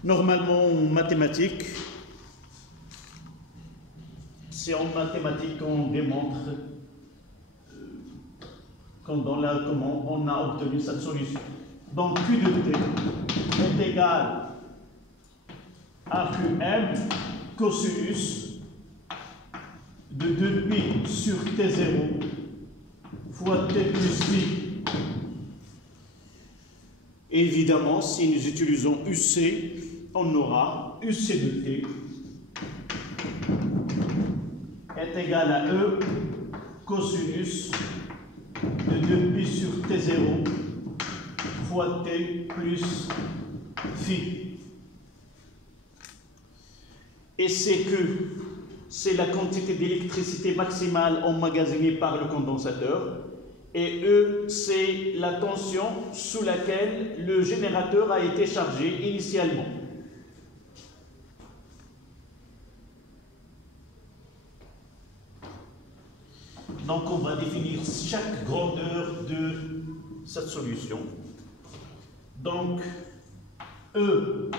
Normalement, en mathématiques, c'est en mathématiques qu'on démontre comment on a obtenu cette solution. Donc Q de T est égal à QM cosinus de 2pi sur T0 fois T plus pi. Évidemment, si nous utilisons UC, on aura UC de T est égal à E cosinus de 2pi sur T0 fois T plus phi. Et c'est que c'est la quantité d'électricité maximale emmagasinée par le condensateur, et E, c'est la tension sous laquelle le générateur a été chargé initialement. Donc on va définir chaque grandeur de cette solution. Donc E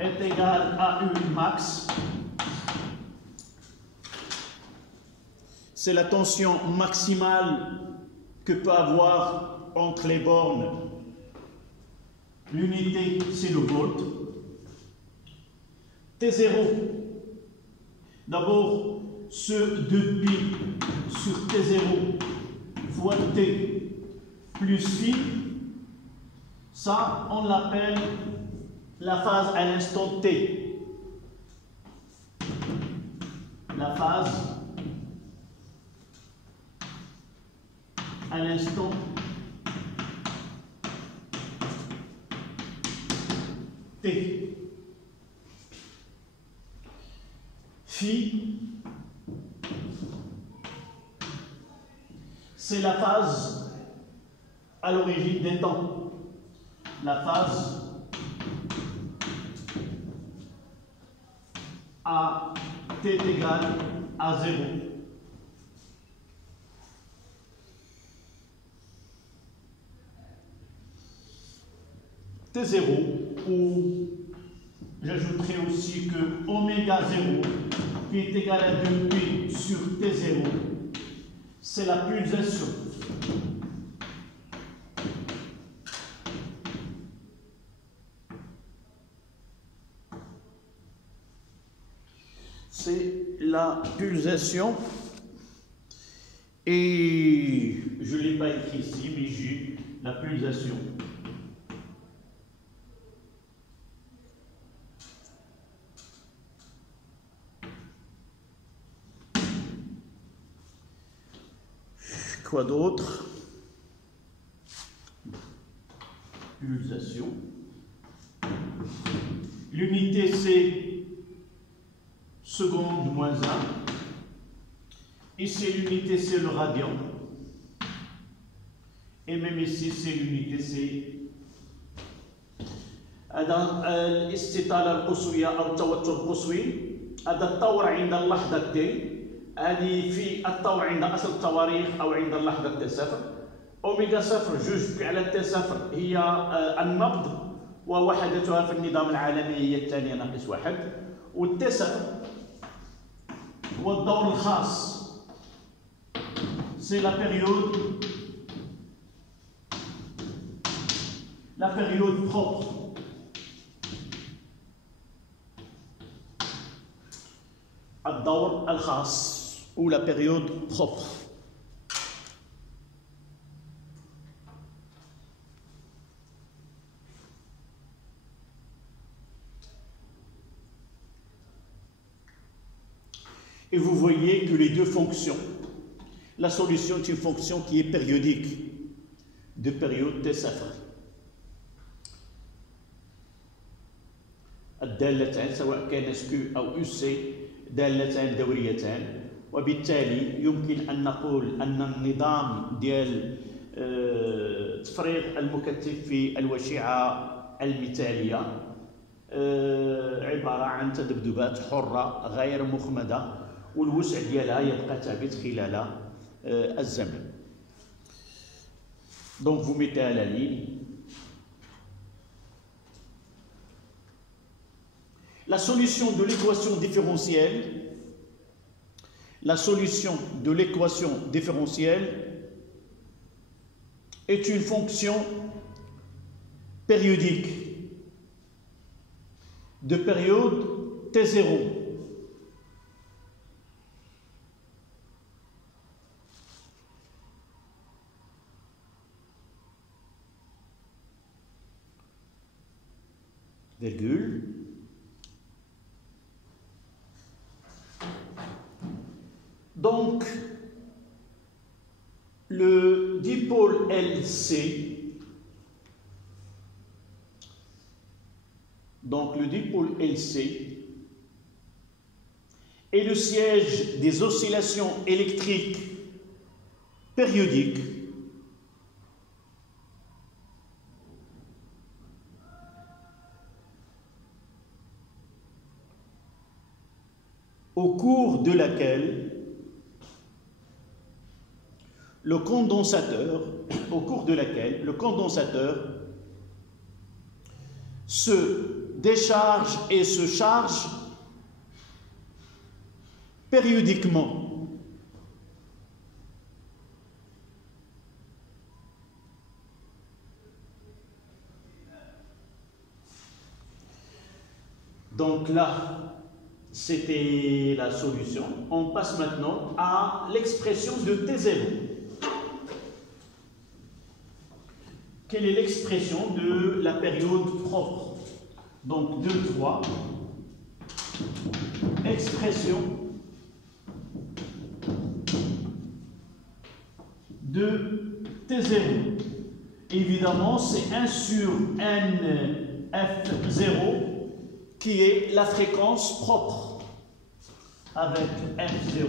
est égal à U max. C'est la tension maximale que peut avoir entre les bornes. L'unité, c'est le volt. T0, d'abord, ce 2pi sur T0 fois T plus phi, ça, on l'appelle la phase à l'instant T. La phase à l'instant T. Phi, c'est la phase à l'origine des temps. La phase à t est égal à 0. T0, ou j'ajouterai aussi que oméga 0 qui est égal à 2pi sur T0, c'est la pulsation. C'est la pulsation, et je ne l'ai pas écrit ici, mais j'ai la pulsation. Quoi d'autre? Pulsation. L'unité c'est seconde moins 1. Ici l'unité c'est le radian. Et même ici c'est l'unité c'est هذا الاستطالة القصوية أو التوتر القصوي. هذا الطور عند اللحظة T. هذه في الطور عند أصل التواريخ أو عند اللحظة T صفر. أوميغا صفر جوج على T صفر هي النبض، ووحدتها في النظام العالمي هي الثانية ناقص واحد. والتي صفر هو الدور الخاص. سي لا بيريود بروبر. الدور الخاص ou la période propre. Et vous voyez que les deux fonctions, la solution est une fonction qui est périodique, de période T صفر. الدالتان سواء كان SQ أو UC دالتان دوريتان، وبالتالي يمكن أن نقول أن النظام ديال تفريغ المكثف في الوشيعة المثالية عبارة عن تذبذبات حرة غير مخمدة، والوسع ديالها يبقى ثابت خلال الزمن. Donc vous mettez à la ligne. La solution de l'équation différentielle. La solution de l'équation différentielle est une fonction périodique de période T0. Virgule. Donc, le dipôle LC, est le siège des oscillations électriques périodiques au cours de laquelle le condensateur, au cours de laquelle le condensateur se décharge et se charge périodiquement. Donc là, c'était la solution. On passe maintenant à l'expression de T0. Quelle est l'expression de la période propre? Donc 2, 3. Expression de T0. Évidemment, c'est 1 sur NF0 qui est la fréquence propre, avec F0,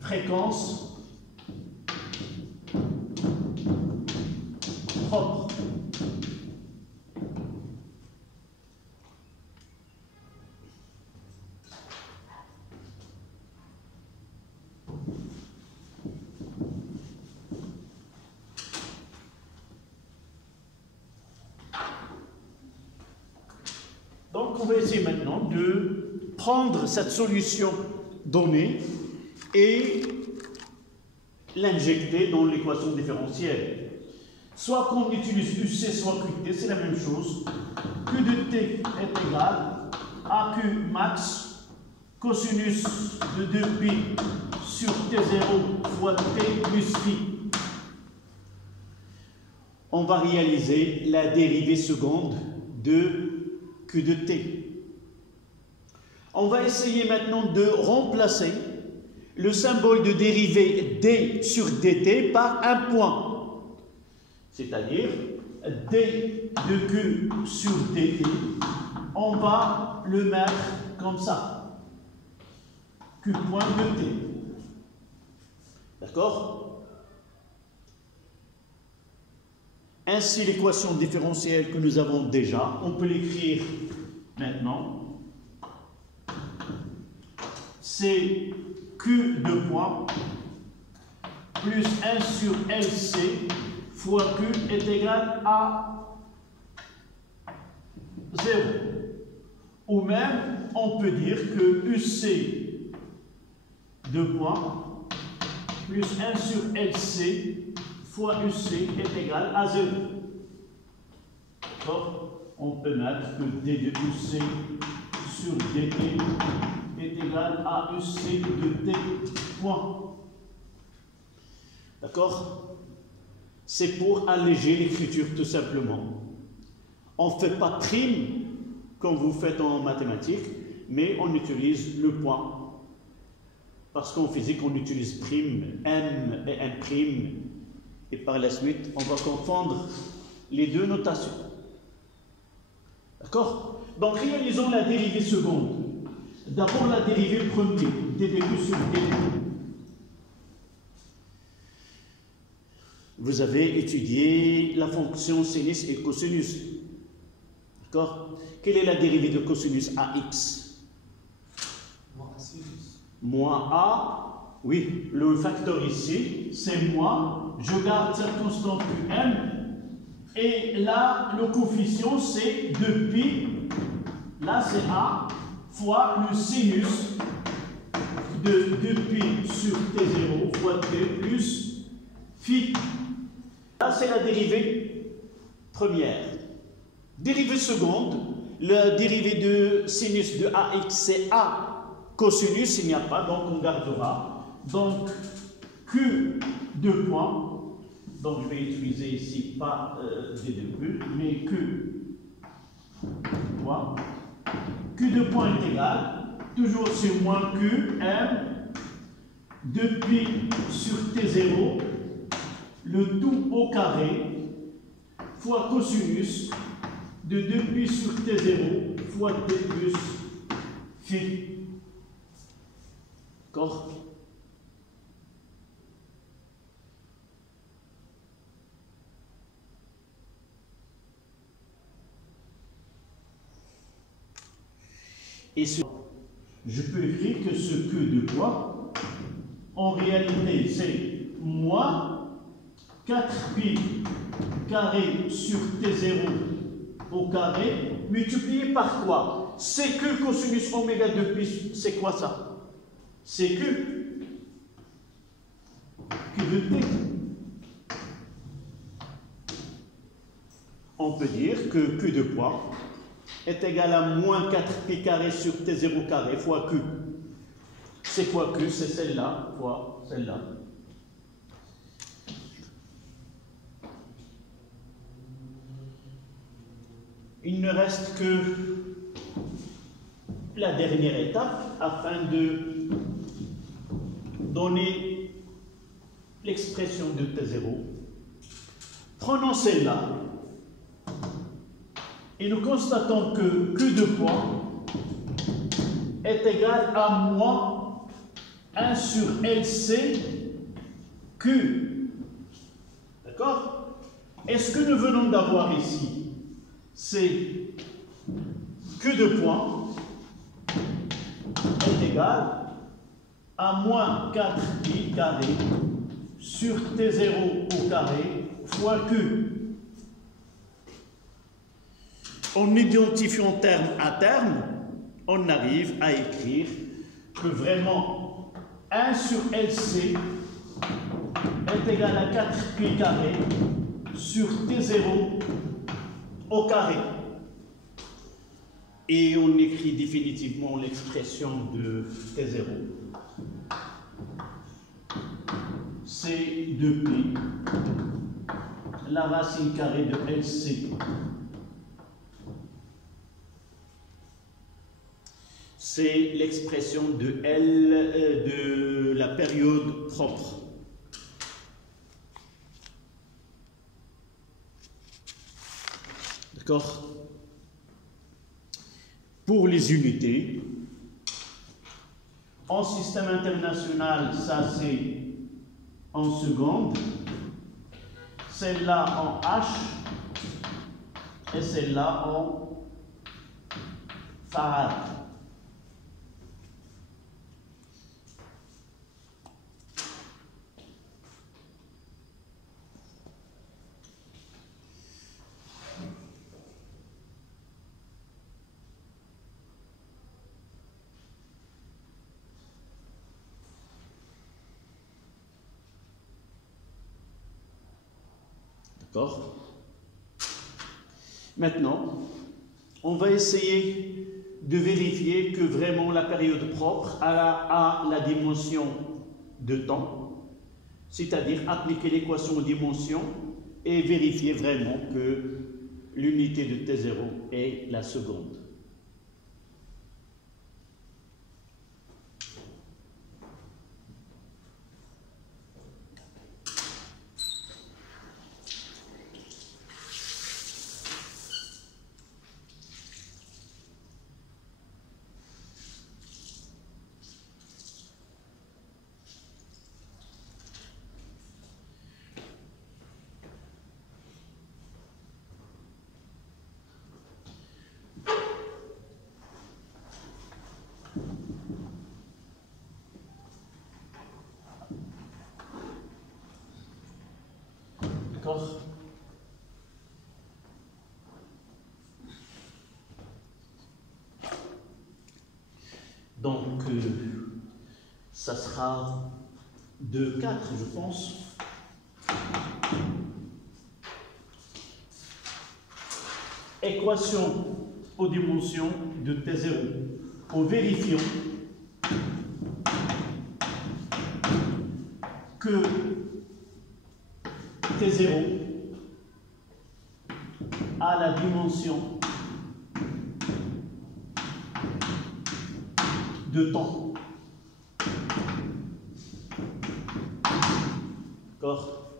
fréquence propre. Donc on va essayer maintenant de prendre cette solution donnée et l'injecter dans l'équation différentielle. Soit qu'on utilise UC, soit QT, c'est la même chose. Q de T est égal à Q max cosinus de 2pi sur T0 fois T plus phi. On va réaliser la dérivée seconde de Q de T. On va essayer maintenant de remplacer le symbole de dérivée d sur dt par un point. C'est-à-dire d de Q sur dt, on va le mettre comme ça. Q point de t. D'accord? Ainsi, l'équation différentielle que nous avons déjà, on peut l'écrire maintenant. C'est Q de point plus 1 sur LC fois Q est égal à 0. Ou même, on peut dire que UC de point plus 1 sur LC fois UC est égal à 0. D'accord? On peut mettre que D de UC sur dt est égal à UC de t point. D'accord? C'est pour alléger l'écriture tout simplement. On ne fait pas prime comme vous faites en mathématiques, mais on utilise le point. Parce qu'en physique, on utilise prime, m et n prime. Et par la suite, on va confondre les deux notations. D'accord? Donc, réalisons la dérivée seconde. D'abord, la dérivée première, d de Q sur dt. Vous avez étudié la fonction sinus et cosinus. D'accord? Quelle est la dérivée de cosinus AX? Moins sinus. Moins A, oui, le facteur ici, c'est moins. Je garde cette constante Qm. Et là, le coefficient, c'est 2pi. Là, c'est A fois le sinus de 2pi sur T0 fois T plus phi. Là, c'est la dérivée première. Dérivée seconde, la dérivée de sinus de AX, c'est A cosinus, il n'y a pas, donc on gardera. Donc, Q de point, donc je vais utiliser ici pas D de Q, mais Q point. Q de point est égal, toujours c'est moins Q, M, 2pi sur T0, le tout au carré, fois cosinus de 2pi sur T0 fois T plus phi. D'accord? Et je peux écrire que ce Q de quoi, en réalité, c'est moins 4pi carré sur T0 au carré, multiplié par quoi? CQ cosinus oméga de pi, c'est quoi ça? CQ de T. On peut dire que Q de poids est égal à moins 4pi carré sur T0 carré fois Q. C'est quoi Q? C'est celle-là fois celle-là. Il ne reste que la dernière étape afin de donner l'expression de T0. Prenons celle-là et nous constatons que Q de poids est égal à moins 1 sur LC Q. D'accord? Et ce que nous venons d'avoir ici, c'est Q de poids est égal à moins 4pi carré sur T0 au carré fois Q. En identifiant terme à terme, on arrive à écrire que vraiment 1 sur LC est égal à 4pi carré sur T0 au carré. Et on écrit définitivement l'expression de T0. C'est 2pi, la racine carrée de LC. C'est l'expression de L de la période propre. D'accord? Pour les unités, en système international, ça c'est en seconde, celle-là en H et celle-là en farad. D'accord? Maintenant, on va essayer de vérifier que vraiment la période propre a la dimension de temps, c'est-à-dire appliquer l'équation aux dimensions et vérifier vraiment que l'unité de T0 est la seconde. D'accord? Donc, ça sera de 4, je pense. Équation aux dimensions de T0. En vérifiant que T0 a la dimension de temps. D'accord?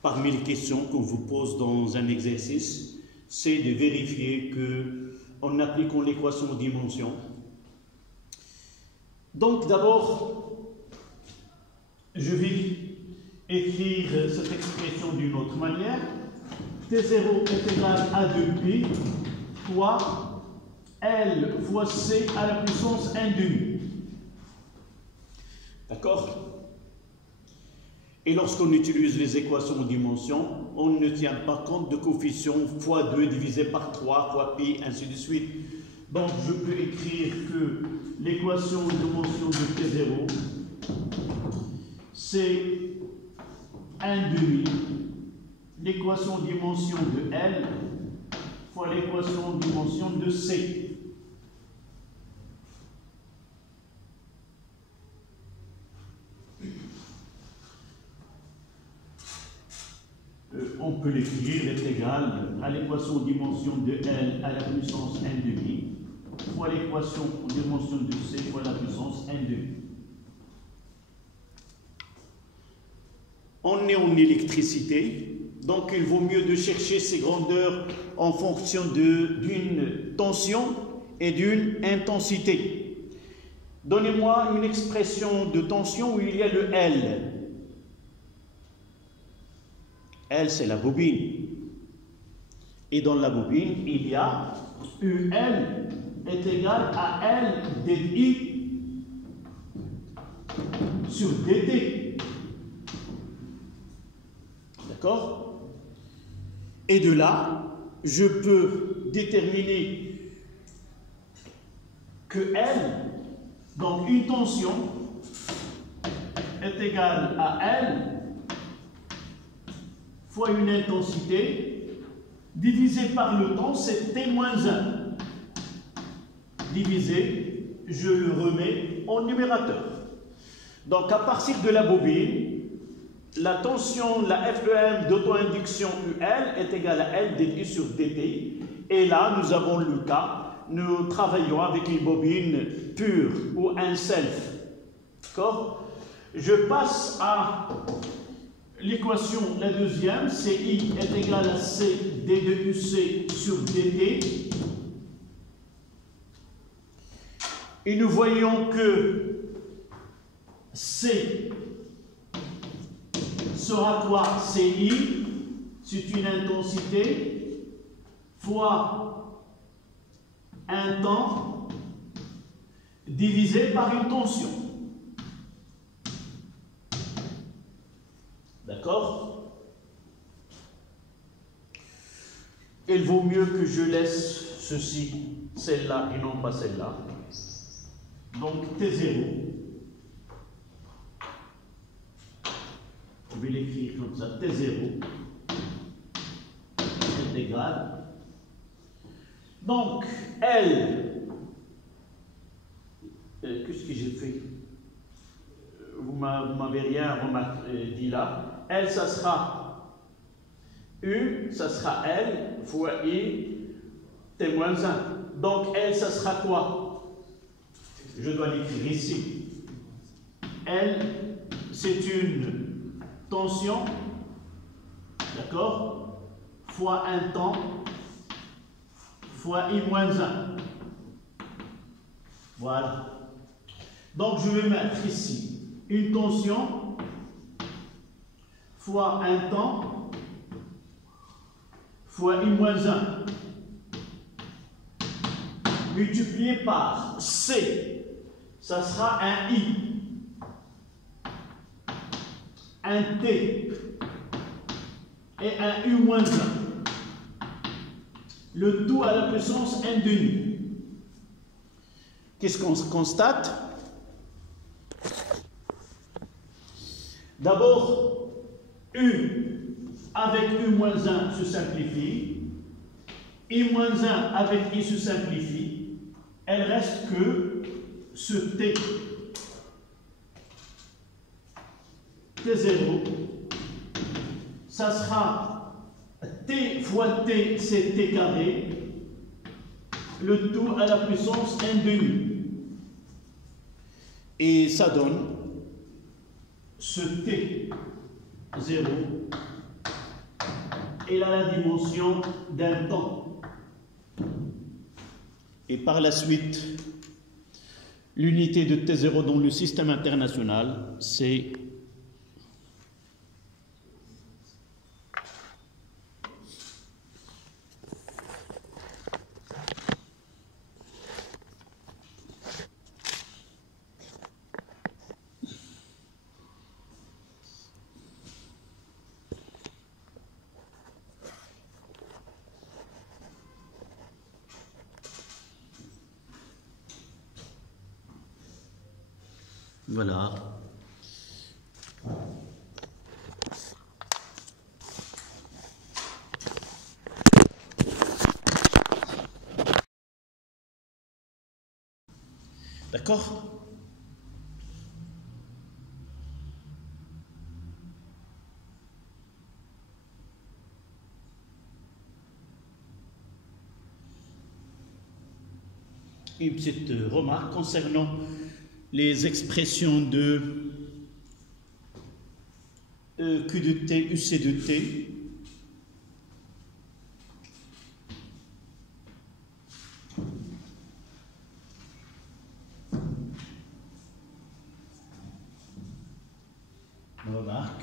Parmi les questions qu'on vous pose dans un exercice, c'est de vérifier que, en appliquant l'équation aux dimensions. Donc d'abord, je vais écrire cette expression d'une autre manière. T0 est égal à 2pi fois L fois C à la puissance 1 demi. D'accord? Et lorsqu'on utilise les équations aux dimensions, on ne tient pas compte de coefficients fois 2 divisé par 3 fois pi, ainsi de suite. Donc je peux écrire que l'équation de dimension de T0, c'est 1/2. L'équation de dimension de L fois l'équation de dimension de C. On peut l'écrire, est égal à l'équation de dimension de L à la puissance 1/2 fois l'équation de dimension de C fois la puissance 1/2. On est en électricité, donc il vaut mieux de chercher ces grandeurs en fonction d'une tension et d'une intensité. Donnez-moi une expression de tension où il y a le L. L, c'est la bobine. Et dans la bobine, il y a UL est égal à L dI sur dt. D'accord? Et de là, je peux déterminer que L, donc une tension, est égale à L fois une intensité divisé par le temps, c'est T-1. Divisé, je le remets en numérateur. Donc à partir de la bobine, la tension, la FEM d'auto-induction UL est égale à L dI sur dt. Et là, nous avons le cas, nous travaillons avec une bobine pure ou un self. D'accord? Je passe à l'équation, la deuxième, CI est égal à C d de UC sur dt. Et nous voyons que C sera quoi? CI, c'est une intensité, fois un temps, divisé par une tension. D'accord? Il vaut mieux que je laisse ceci, celle-là et non pas celle-là. Donc T0, je vais l'écrire comme ça, T0 est égal. Donc L, qu'est-ce que j'ai fait? Vous m'avez rien dit là. L, ça sera U, ça sera L fois I, T-1. Donc L, ça sera quoi? Je dois l'écrire ici. L, c'est une tension, d'accord, fois un temps, fois I-1. Voilà. Donc je vais mettre ici une tension fois un temps fois I-1 multiplié par C, ça sera un I, un T et un U-1. Le tout à la puissance 1/2. Qu'est-ce qu'on constate? D'abord, U avec U-1 se simplifie, I-1 avec I se simplifie, elle reste que ce T. T0, ça sera T fois T, c'est T carré, le tout à la puissance 1/2. Et ça donne ce T0 et a la dimension d'un temps. Et par la suite, l'unité de T0 dans le système international, c'est Voilà. D'accord? Une petite remarque concernant les expressions de Q de T, UC de T. Remarque.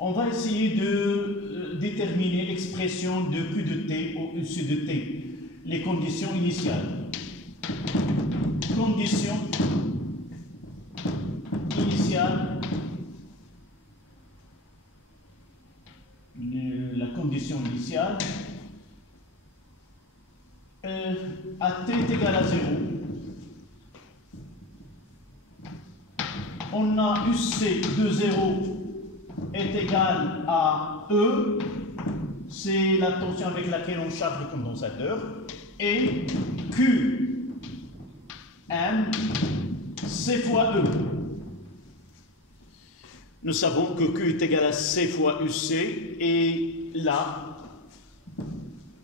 On va essayer de déterminer l'expression de Q de T ou UC de T, les conditions initiales. Condition initiale, la condition initiale, à t est égal à 0, on a UC de 0 est égal à E, c'est la tension avec laquelle on charge le condensateur, et Q M C fois E. Nous savons que Q est égal à C fois UC et là,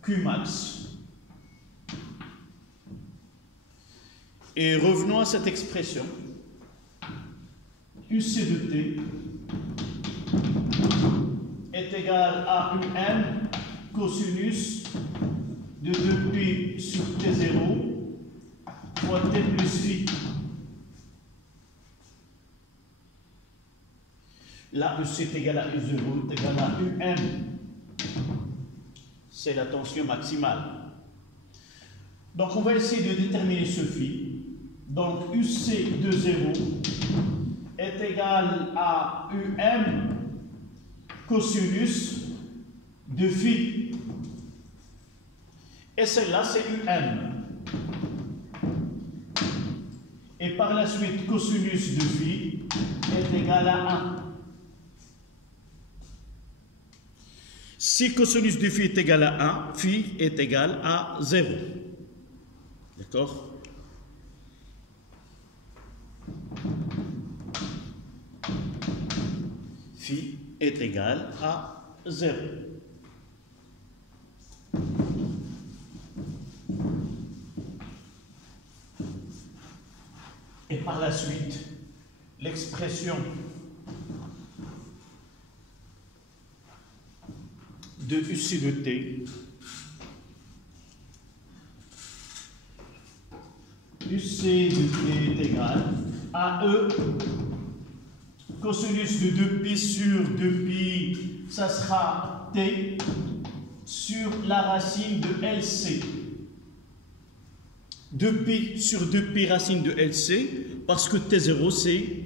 Q max. Et revenons à cette expression. UC de T est égal à UM cosinus de 2pi sur T0 fois T plus phi. Là, UC est égal à U0 est égal à UM. C'est la tension maximale. Donc, on va essayer de déterminer ce phi. Donc, UC de 0 est égal à UM cosinus de phi. Et celle-là, c'est UM. Et par la suite, cosinus de phi est égal à 1. Si cosinus de phi est égal à 1, phi est égal à 0. D'accord? Phi est égal à 0. Et par la suite, l'expression de UC de T, UC de T est égal à E cosinus de 2pi sur 2pi, ça sera T sur la racine de LC. 2pi sur 2pi racine de LC, parce que T0 c'est,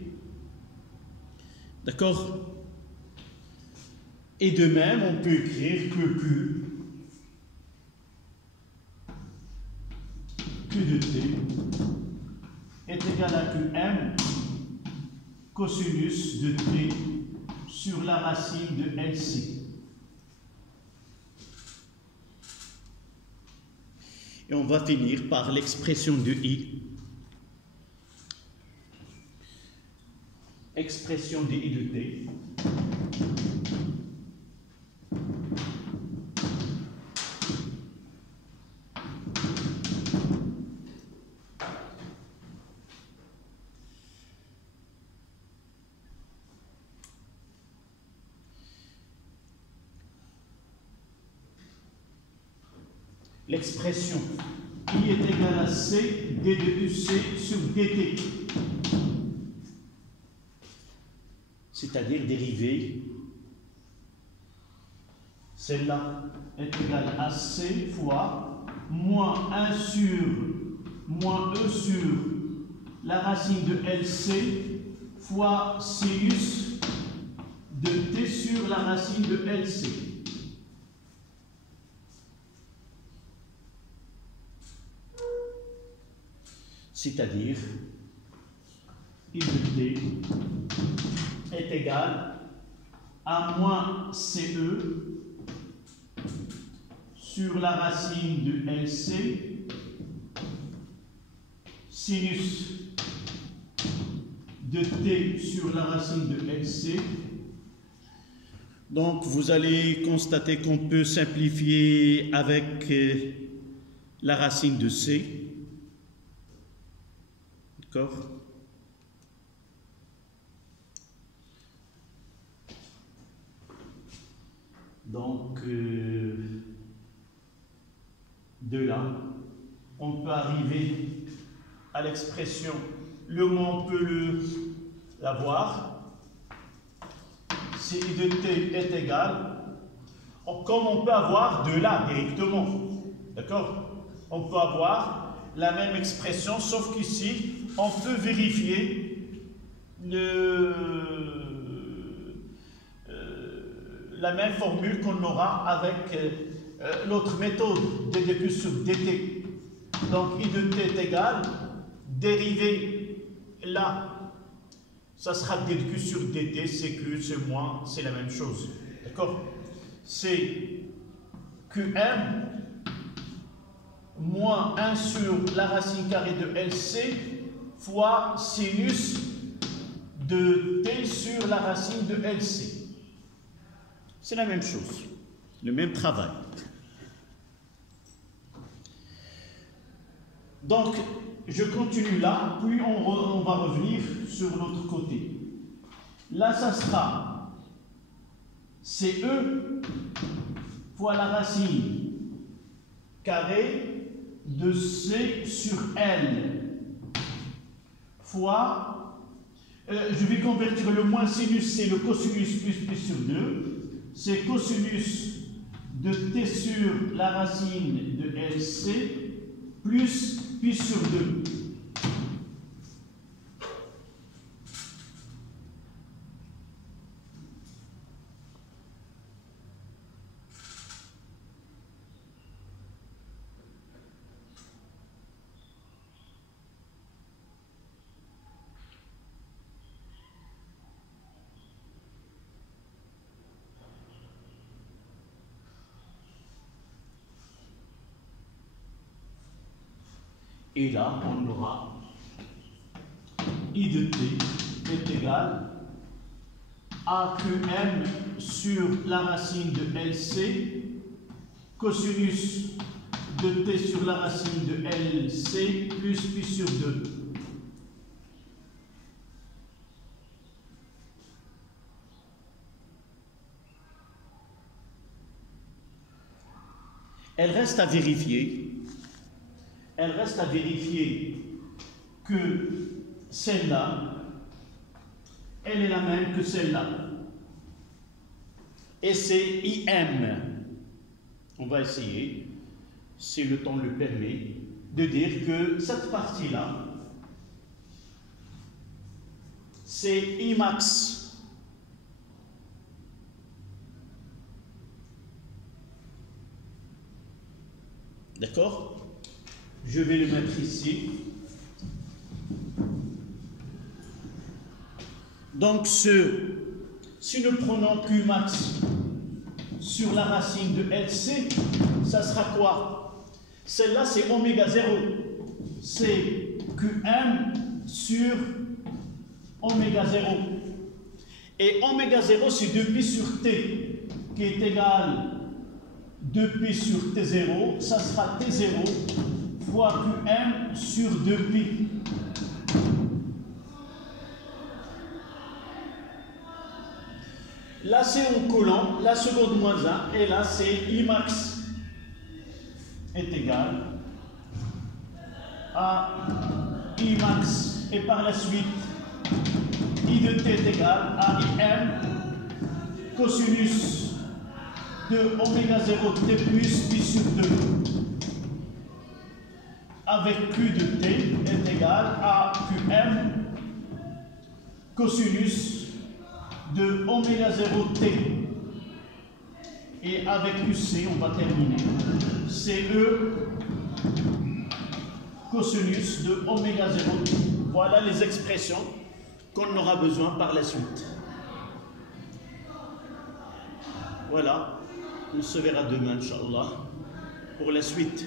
d'accord? Et de même, on peut écrire que Q de T est égal à QM cosinus de T sur la racine de LC. Et on va finir par l'expression de I. Expression de I de T. L'expression I est égale à C d de UC sur dt. C'est-à-dire dérivée. Celle-là est égale à C fois moins 1 sur moins E sur la racine de LC fois sinus de T sur la racine de LC. C'est-à-dire, I de T est égal à moins CE sur la racine de LC sinus de T sur la racine de LC. Donc, vous allez constater qu'on peut simplifier avec la racine de C. D'accord? Donc, de là, on peut arriver à l'expression, le mot on peut l'avoir, si I de T est égal, comme on peut avoir de là directement, d'accord? On peut avoir la même expression, sauf qu'ici, on peut vérifier la même formule qu'on aura avec l'autre méthode, dd plus sur dt. Donc, I de t est égal, dérivé là, ça sera dd sur dt, c'est que, c'est moins, c'est la même chose. D'accord? C'est qm moins 1 sur la racine carrée de LC fois sinus de T sur la racine de LC. C'est la même chose, le même travail. Donc, je continue là, puis on va revenir sur l'autre côté. Là, ça sera CE fois la racine carrée de C sur L fois, je vais convertir le moins sinus, c'est le cosinus plus pi sur 2, c'est cosinus de T sur la racine de LC plus pi sur 2. Et là, on aura I de T est égal à QM sur la racine de LC, cosinus de T sur la racine de LC plus pi sur 2. Elle reste à vérifier. Elle reste à vérifier que celle-là, elle est la même que celle-là. Et c'est IM. On va essayer, si le temps le permet, de dire que cette partie-là, c'est Imax. D'accord? Je vais le mettre ici. Donc, si nous prenons Q max sur la racine de LC, ça sera quoi? Celle-là, c'est oméga 0. C'est QM sur oméga 0. Et oméga 0, c'est 2pi sur T, qui est égal 2pi sur T0. Ça sera T0 fois QM sur 2pi. Là, c'est en collant, la seconde moins 1, et là, c'est Imax est égal à Imax, et par la suite, I de T est égal à IM cosinus de oméga 0 T plus pi sur 2. avec Q de T est égal à QM cosinus de oméga 0 T. Et avec QC, on va terminer. CE cosinus de oméga 0 T. Voilà les expressions qu'on aura besoin par la suite. Voilà, on se verra demain, Inch'Allah, pour la suite.